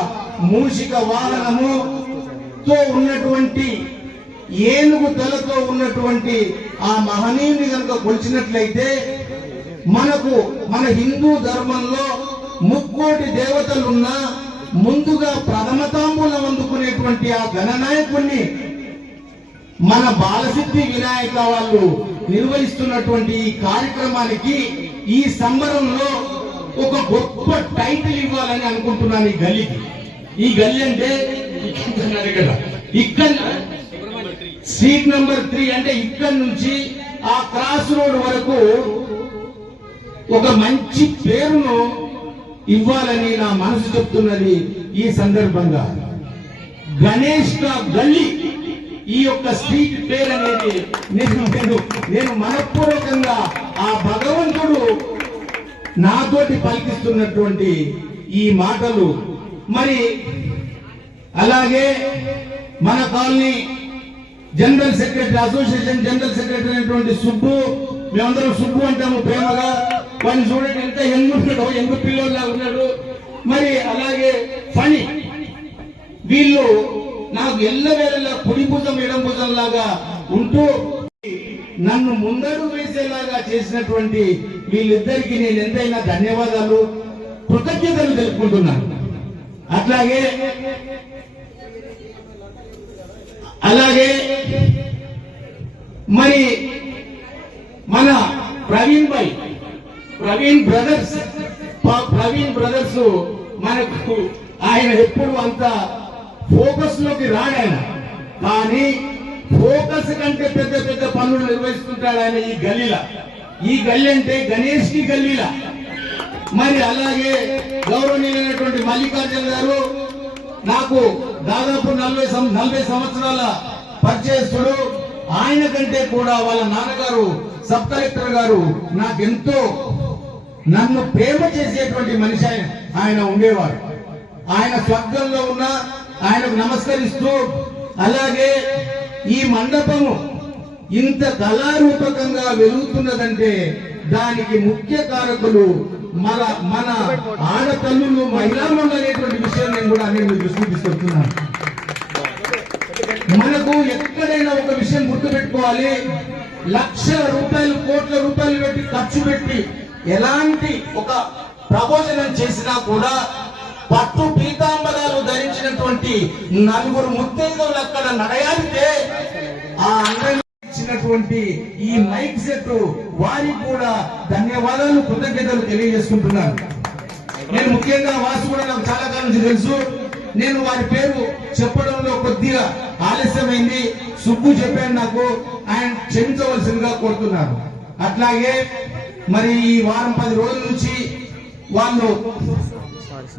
మూషిక వాహనముతో ఉన్నటువంటి ఏనుగు తలతో ఉన్నటువంటి ఆ మహనీయుని కనుక కొలిచినట్లయితే మన హిందూ ధర్మంలో 3 దేవతలున్నా ముందుగా ప్రథమ తాంబూలం అందుకునేటువంటి ఆ గణనాయకుడిని మన బాలసిద్ధి వినాయక వాళ్ళు నిర్వహిస్తున్నటువంటి ఈ కార్యక్రమానికి, ఈ సంబరంలో ఒక గొప్ప టైటిల్ ఇవ్వాలని అనుకుంటున్నాను. ఈ గల్లీ అంటే ఇక్కడ స్ట్రీట్ నంబర్ 3 అంటే ఇక్కడ నుంచి ఆ క్రాస్ రోడ్ వరకు ఒక మంచి పేరును ఇవ్వాలని నా మనసు చెప్తున్నది. ఈ సందర్భంగా గణేష్ కా గల్లీ ఈ యొక్క స్ట్రీట్ పేరు అనేది నేను మనపూర్వకంగా ఆ భగవంతుడు నాతోటి పలికిస్తున్నటువంటి ఈ మాటలు. మరి అలాగే మన colony general secretary, association general secretary అయినటువంటి సుబ్బు, మేమందరం సుబ్బు అంటాము ప్రేమగా. వాడిని చూడండి ఎంత ఎంగు పిల్లోలా ఉన్నాడు. మరి అలాగే ఫణి, వీళ్ళు నాకు ఎల్లవేళలా కుడి భుజం ఎడం భుజం లాగా ఉంటూ నన్ను ముందడు వేసేలాగా చేసినటువంటి వీళ్ళిద్దరికి నేను ఎంతైనా ధన్యవాదాలు, కృతజ్ఞతలు తెలుపుకుంటున్నాను. అలాగే మరి మన ప్రవీణ్ బ్రదర్స్ మనకు ఆయన ఎప్పుడు అంత ఫోకస్ లోకి రాడాయన, కానీ ఫోకస్ కంటే పెద్ద పెద్ద పనులు నిర్వహిస్తుంటాడు ఆయన ఈ గల్లీ అంటే గణేష్ కి గల్లీలా. మరి అలాగే గౌరవనీయులైనటువంటి మల్లికార్జున్ గారు నాకు దాదాపు 40 సంవత్సరాల పరిచయస్తుడు. ఆయన కంటే కూడా వాళ్ళ నాన్నగారు సబ్ కలెక్టర్ గారు నాకెంతో నన్ను ప్రేమ చేసేటువంటి మనిషి ఆయన ఉండేవారు. ఆయన స్వర్గంలో ఉన్న ఆయనకు నమస్కరిస్తూ, అలాగే ఈ మండపము ఇంత కళారూపకంగా వెలుగుతున్నదంటే దానికి ముఖ్య కారకులు మన ఆడతల్లులు, మహిళా అనేటువంటి విషయం నేను దృష్టికి తీసుకొస్తున్నాను. మనకు ఎక్కడైనా ఒక విషయం గుర్తుపెట్టుకోవాలి. లక్షల రూపాయలు, కోట్ల రూపాయలు పెట్టి ఖర్చు పెట్టి ఎలాంటి ఒక ప్రబోధనం చేసినా కూడా పట్టు పీతాంబరాలు ధరించినటువంటి 4 ముత్తైదువులు అక్కడ నడయాడితే ఆ అందరూ ఇచ్చినటువంటి ఈ మైక్ సెట్ వారికి కూడా ధన్యవాదాలు, కృతజ్ఞతలు తెలియజేసుకుంటున్నాను. నేను ముఖ్యంగా వాసు కూడా నాకు చాలా కాలం నుంచి తెలుసు. నేను వారి పేరు చెప్పడంలో కొద్దిగా ఆలస్యమైంది. సుబ్బు చెప్పాను నాకు, ఆయన క్షమించవలసిందిగా కోరుతున్నాను. అట్లాగే మరి ఈ వారం 10 రోజుల నుంచి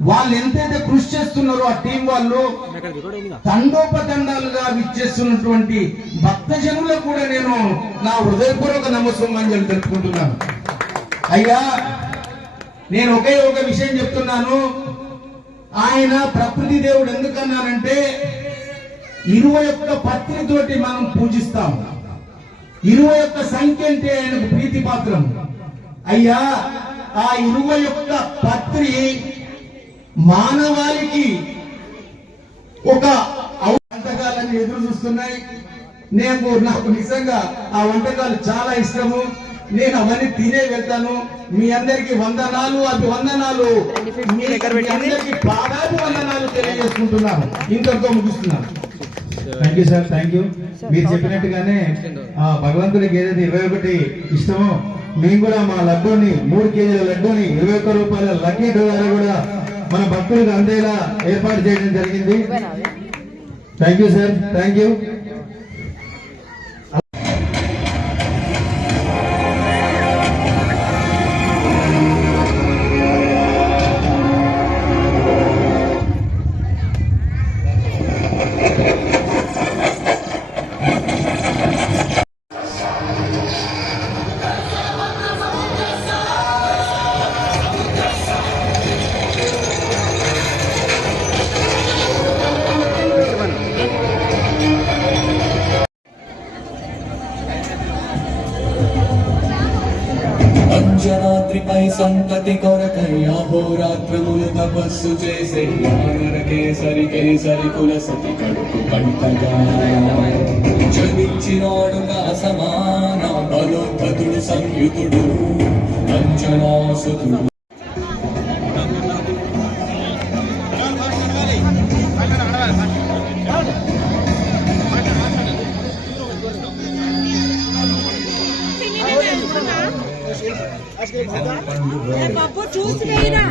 వాళ్ళు ఎంతైతే కృషి చేస్తున్నారో ఆ టీం వాళ్ళు తండోపతండాలుగా విచ్చేస్తున్నటువంటి భక్తజనులకు కూడా నేను నా హృదయపూర్వక నమస్కారం తెలుపుకుంటున్నాను. అయ్యా, నేను ఒకే ఒక విషయం చెప్తున్నాను. ఆయన ప్రకృతి దేవుడు ఎందుకన్నానంటే 21 పత్రితోటి మనం పూజిస్తాం. 21 సంఖ్య అంటే ఆయనకు ప్రీతి పాత్రం. అయ్యా, ఆ 21 పత్రి మానవాళికి ఒక వంటకాలని ఎదురు చూస్తున్నాయి. నాకు నిజంగా ఆ వంటకాలు చాలా ఇష్టము. నేను అవన్నీ తినే వెళ్తాను. మీ అందరికి వందనాలు, అభివందనాలు, మీ అందరికి పాదాలు వందనాలు తెలియజేసుకుంటున్నాను. ఇంతటితో ముగిస్తున్నాను. Thank you sir, thank you. మీరు చెప్పినట్టుగానే ఆ భగవంతుడికి ఏదైతే 21 ఇష్టమో మేము కూడా మా లడ్డూని 3 కేజీల లడ్డూని 21 రూపాయల లక్కీ డ్రా కూడా మన భక్తులకు అందేలా ఏర్పాటు చేయడం జరిగింది. Thank you sir, thank you. అంజనాద్రిపై సంతతి కొరకై అహోరాత్రములు తపస్సు చేసే కేసరి కేసరి కుల సతి కడుపు పంటగా జనించినాడుగా సమాన బలోద్ధతుడు సంయుతుడు అంజనాసుతుడు. బాబు చూసి వేయరా.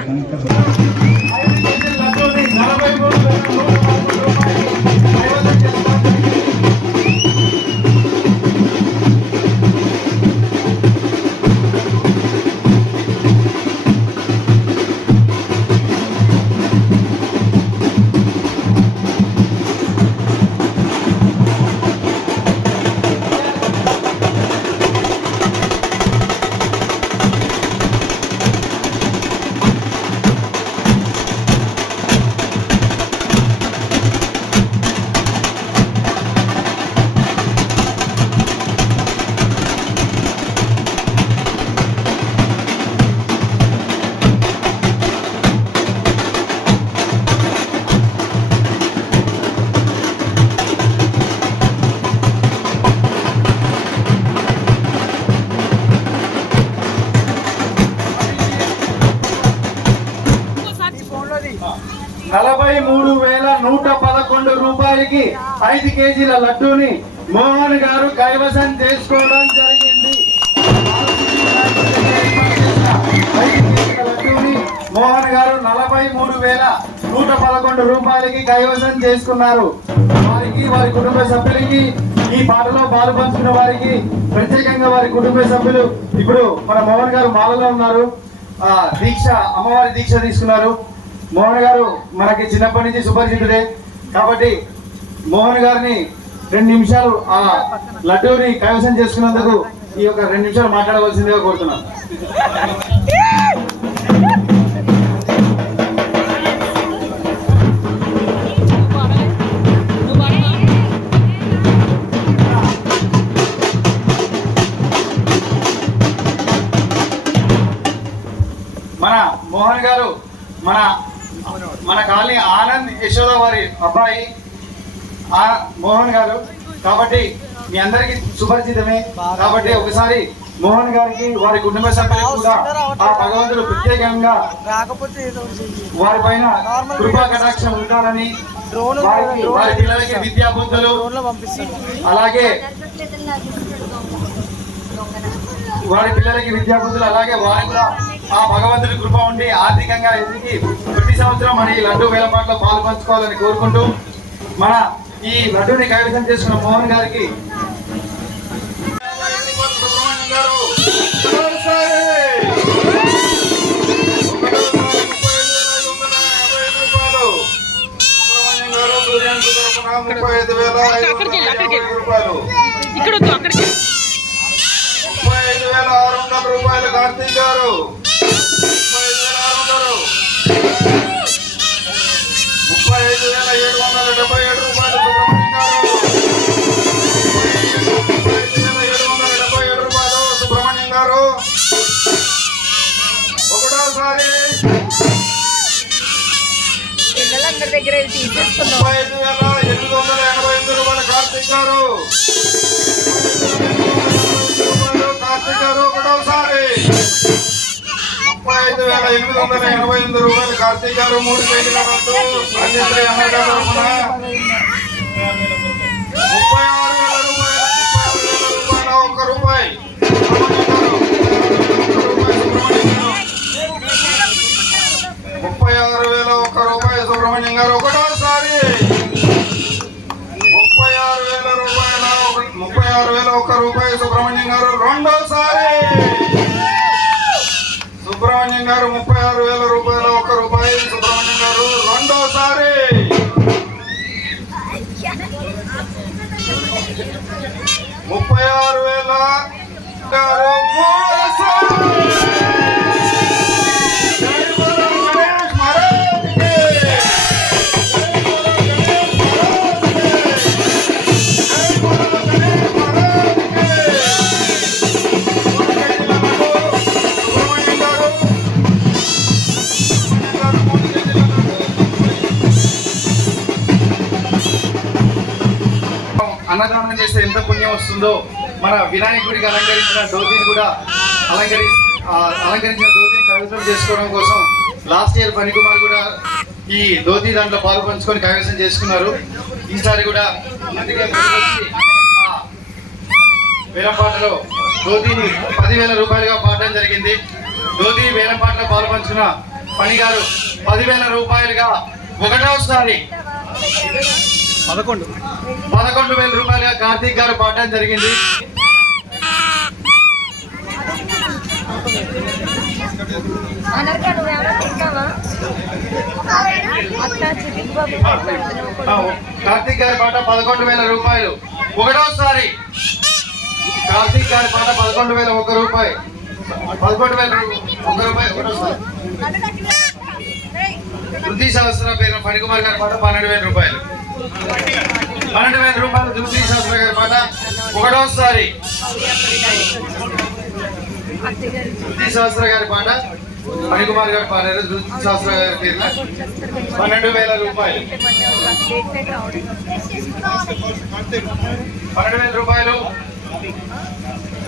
రూపాయలకి 5 కేజీల లడ్డూని మోహన్ గారు కైవసం చేసుకోవడం జరిగింది. 5 కేజీల లడ్డూని మోహన్ గారు 43,111 రూపాయలకి కైవసం చేసుకున్నారు. వారికి, వారి కుటుంబ సభ్యులకి, ఈ పాటలో పాలు పంచుకున్న వారికి, ప్రత్యేకంగా వారి కుటుంబ సభ్యులు ఇప్పుడు మన మోహన్ గారు మాలలో ఉన్నారు. దీక్ష, అమ్మవారి దీక్ష తీసుకున్నారు. మోహన్ గారు మనకి చిన్నప్పటి నుంచి సుపరిచితుడే కాబట్టి మోహన్ గారిని 2 నిమిషాలు ఆ లడ్డూని కైవసం చేసుకున్నందుకు ఈ యొక్క 2 నిమిషాలు మాట్లాడవలసిందిగా కోరుతున్నాను. మన మోహన్ గారు మన కాలనీ ఆనంద్ యశోద వారి అబ్బాయి మోహన్ గారు కాబట్టి మీ అందరికి సుపరిచితమే. కాబట్టి ఒకసారి మోహన్ గారికి, వారి కుటుంబ సభ్యులకు కూడా ఆ భగవంతుడు ప్రత్యేకంగా వారి పైన కృపా కటాక్షం ఉండాలని, వారి పిల్లలకి విద్యా బుద్ధులు, అలాగే వారి కూడా ఆ భగవంతుడి కృప ఉండి ఆర్థికంగా ఎదిగి ప్రతి సంవత్సరం మన ఈ లడ్డూ వేలపాట్లో పాలు పంచుకోవాలని కోరుకుంటూ మన ఈ లడ్డూని కైవసం చేసుకున్న మోహన్ గారికి ఇక్కడ 35,600 రూపాయలు కార్తీక్ గారు 35,777 రూపాయలు సుబ్రహ్మణ్యం గారు ఒకటోసారి పిల్లలందరి దగ్గర 35,885 రూపాయలు కార్తీక్ గారు ఒకటోసారి 35,885 రూపాయలు కార్తీక్ గారు 3 కేజీల లడ్డు రాజేంద్ర అమర్ గారు 36,000 రూపాయలు 1 రూపాయి సుబ్రహ్మణ్యం గారు ఒకటోసారి 36,000 రూపాయలు సుబ్రహ్మణ్యం గారు రెండోసారి సుబ్రహ్మణ్యం గారు 36,000 రూపాయలు 1 రూపాయి సుబ్రహ్మణ్యం గారు రెండోసారి 36,000 గారు అన్నదానం చేస్తే ఎంత పుణ్యం వస్తుందో మన వినాయకుడికి అలంకరించిన ధోతిని కూడా అలంకరించిన ధోతిని కైవసం చేసుకోవడం కోసం లాస్ట్ ఇయర్ ఫణికుమార్ కూడా ఈ ధోతి దాంట్లో పాలు పంచుకొని కైవసం చేసుకున్నారు. ఈసారి కూడా అందుకే వేలంపాటలో ధోతిని 10,000 రూపాయలుగా పాడడం జరిగింది. ధోతి వేలంపాటలో పాలు పంచుకున్న పని గారు 10,000 రూపాయలుగా ఒకటోసారి 11,000 రూపాయలుగా కార్తీక్ గారు పాడడం జరిగింది. కార్తీక్ గారి పాట 11,000 రూపాయలు ఒకటోసారి కార్తీక్ గారి పాట 11,001 రూపాయి 11,001 రూపాయి ఒకటోసారి. వృద్ధి శాస్త్ర పేరు ఫణికుమార్ గారి పాట 12,000 రూపాయలు 12,000 రూపాయలు. వృద్ధి శాస్త్ర గారి పాట ఒకటోసారి వృద్ధి శాస్త్ర గారి పాట ఫణికుమార్ గారి పాట వృద్ధి శాస్త్ర గారి పేరున 12,000 రూపాయలు 12,000 రూపాయలు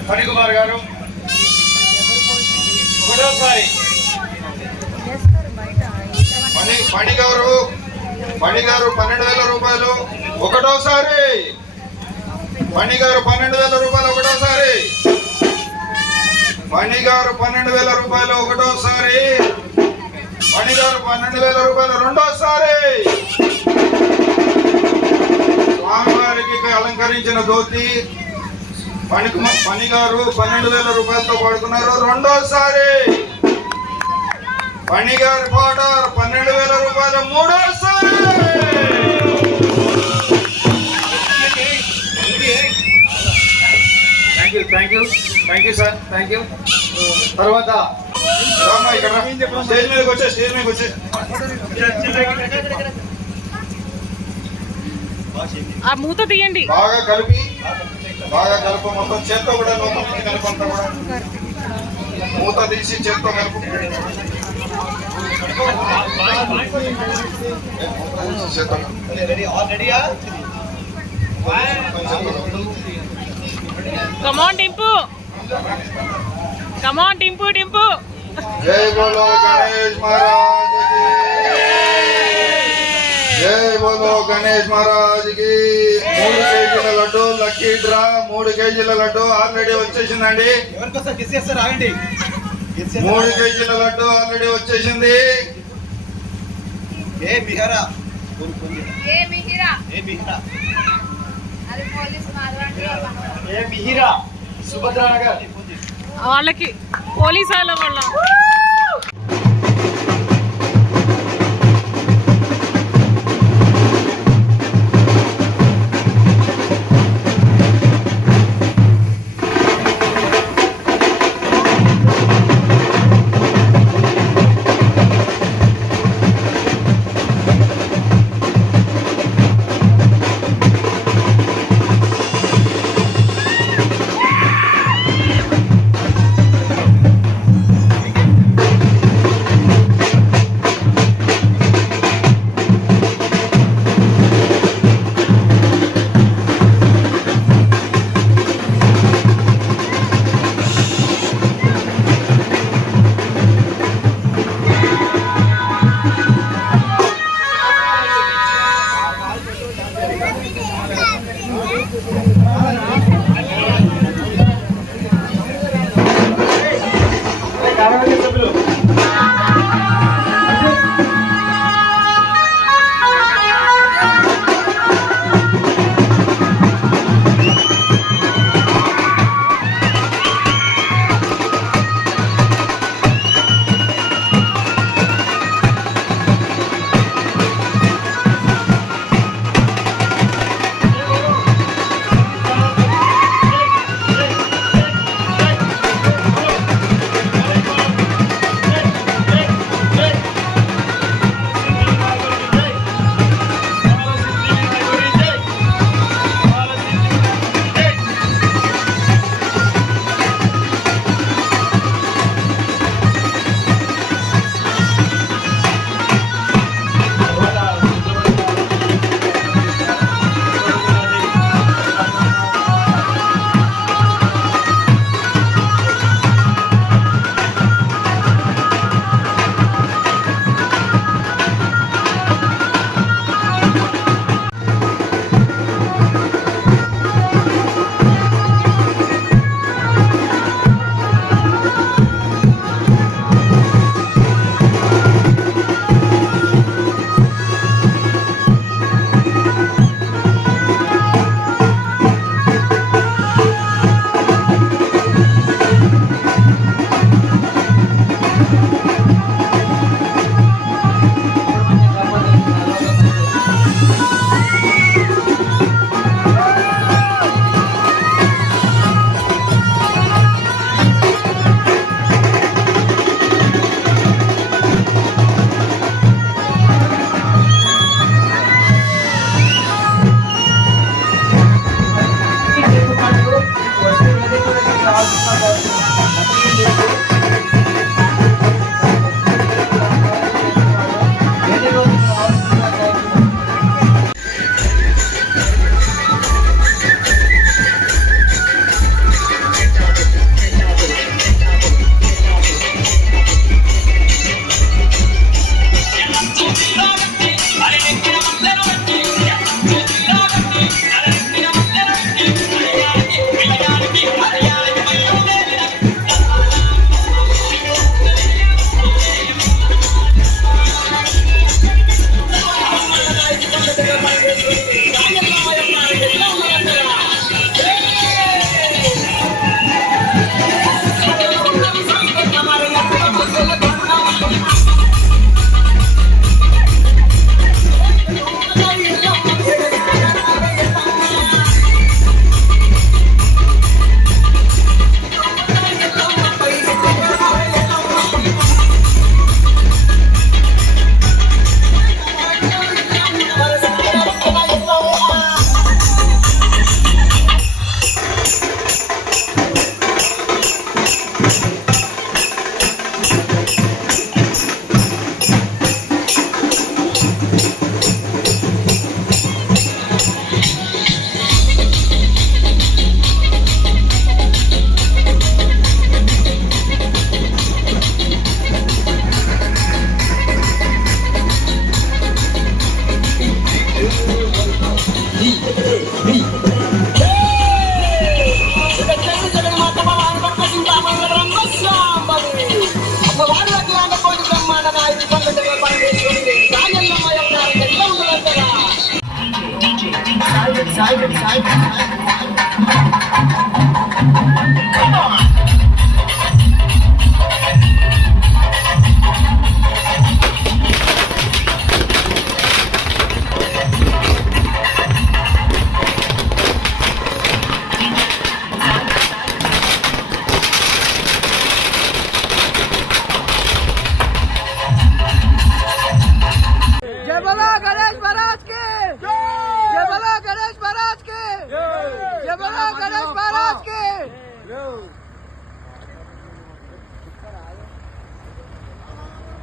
ఫణికుమార్ గారు ఒకటోసారి. పని గారు 12,000 రూపాయలు ఒకటోసారి. పని గారు 12,000 రూపాయలు ఒకటోసారి. పని గారు 12,000 రూపాయలు ఒకటోసారి. పని గారు 12,000 రూపాయలు రెండోసారి. స్వామివారికి అలంకరించిన ధోతి పని గారు 12,000 రూపాయలతో పాడుకున్నారు రెండోసారి. పని గారి పాట 12,000 రూపాయలు మూడోసారి. Thank you sir, thank you. తర్వాత స్టేజ్ మీదకి వచ్చే ఆ మూత తీయండి. బాగా కలుపు మొత్తం చేత్తో కూడా మొత్తం కలుపంతా కూడా మూత తీసి చేత్తో కలుపు. Come on, Dimpu. जय बोलो गणेश महाराज की जय बोलो गणेश महाराज की 3 కేజీల లడ్డు లక్కీ డ్రా 3 కేజీల లడ్డు ఆల్రెడీ వచ్చేసిందండి. 3 కేజీల లడ్డు ఆల్రెడీ వచ్చేసింది. వాళ్ళకి పోలీసు వాళ్ళ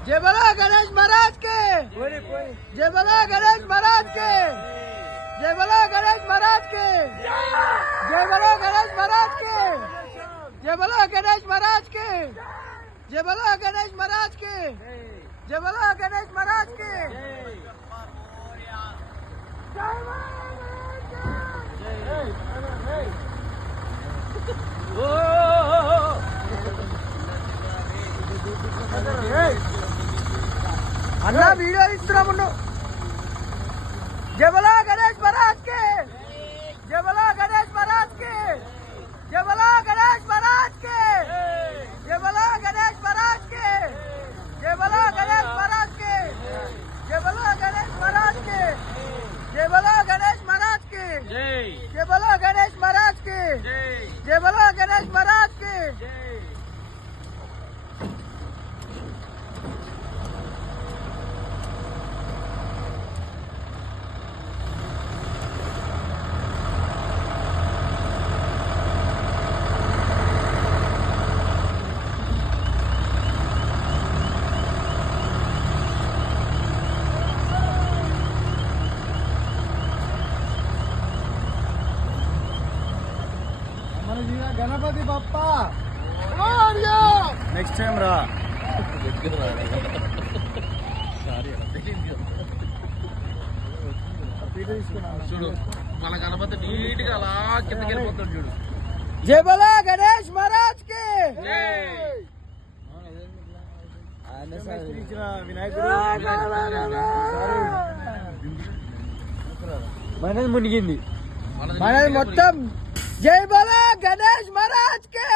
जय बोलो गणेश महाराज के, जय बोलो गणेश महाराज के, जय बोलो गणेश महाराज के, जय बोलो गणेश महाराज के, जय बोलो गणेश महाराज के, जय बोलो गणेश महाराज के, जय बोलो गणेश महाराज के। అన్నా వీడియో ఇస్తున్నాము. జై బోలో గణేష్ మహారాజ్ కే, జై బోలో గణేష్ మహారాజ్ కే, జై బోలో గణేష్ మహారాజ్ కే, జై బోలో గణేష్ మహారాజ్ కే, జై బోలో గణేష్ మహారాజ్ కే, జై బోలో గణేష్ మహారాజ్ కే, జై బోలో గణేష్ మహారాజ్ కే, జై బోలో గణేష్ మహారాజ్ కే, జై బోలో గణేష్ మహారాజ్ కే. గణపతి బప్ప నెక్స్ట్ టైం రా. చూడు మన గణపతి నీట్ గా అలా కిందకి వెళ్ళిపోతాడు చూడు. జై బోలో గణేష్ మహారాజ్ కి, మనది మునిగింది, మనది మొత్తం. జై బోలో గణేష్ మహారాజ్ కే.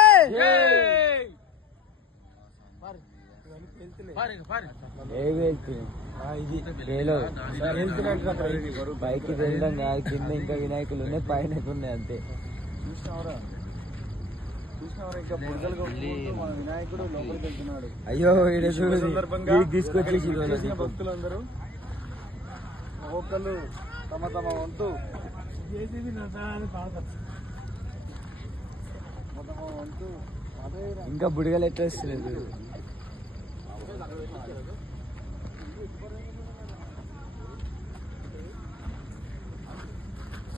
పైకి వెళ్ళడం కాదు, కింద ఇంకా వినాయకులు ఉన్నాయి, పైన ఉన్నాయి అంతే. అయ్యో తీసుకొచ్చేసి భక్తులందరూ ఒక్కొక్కరు తమ తమ వంతు ఇంకా బుడిగలు ఎట్లా వస్తలేదు.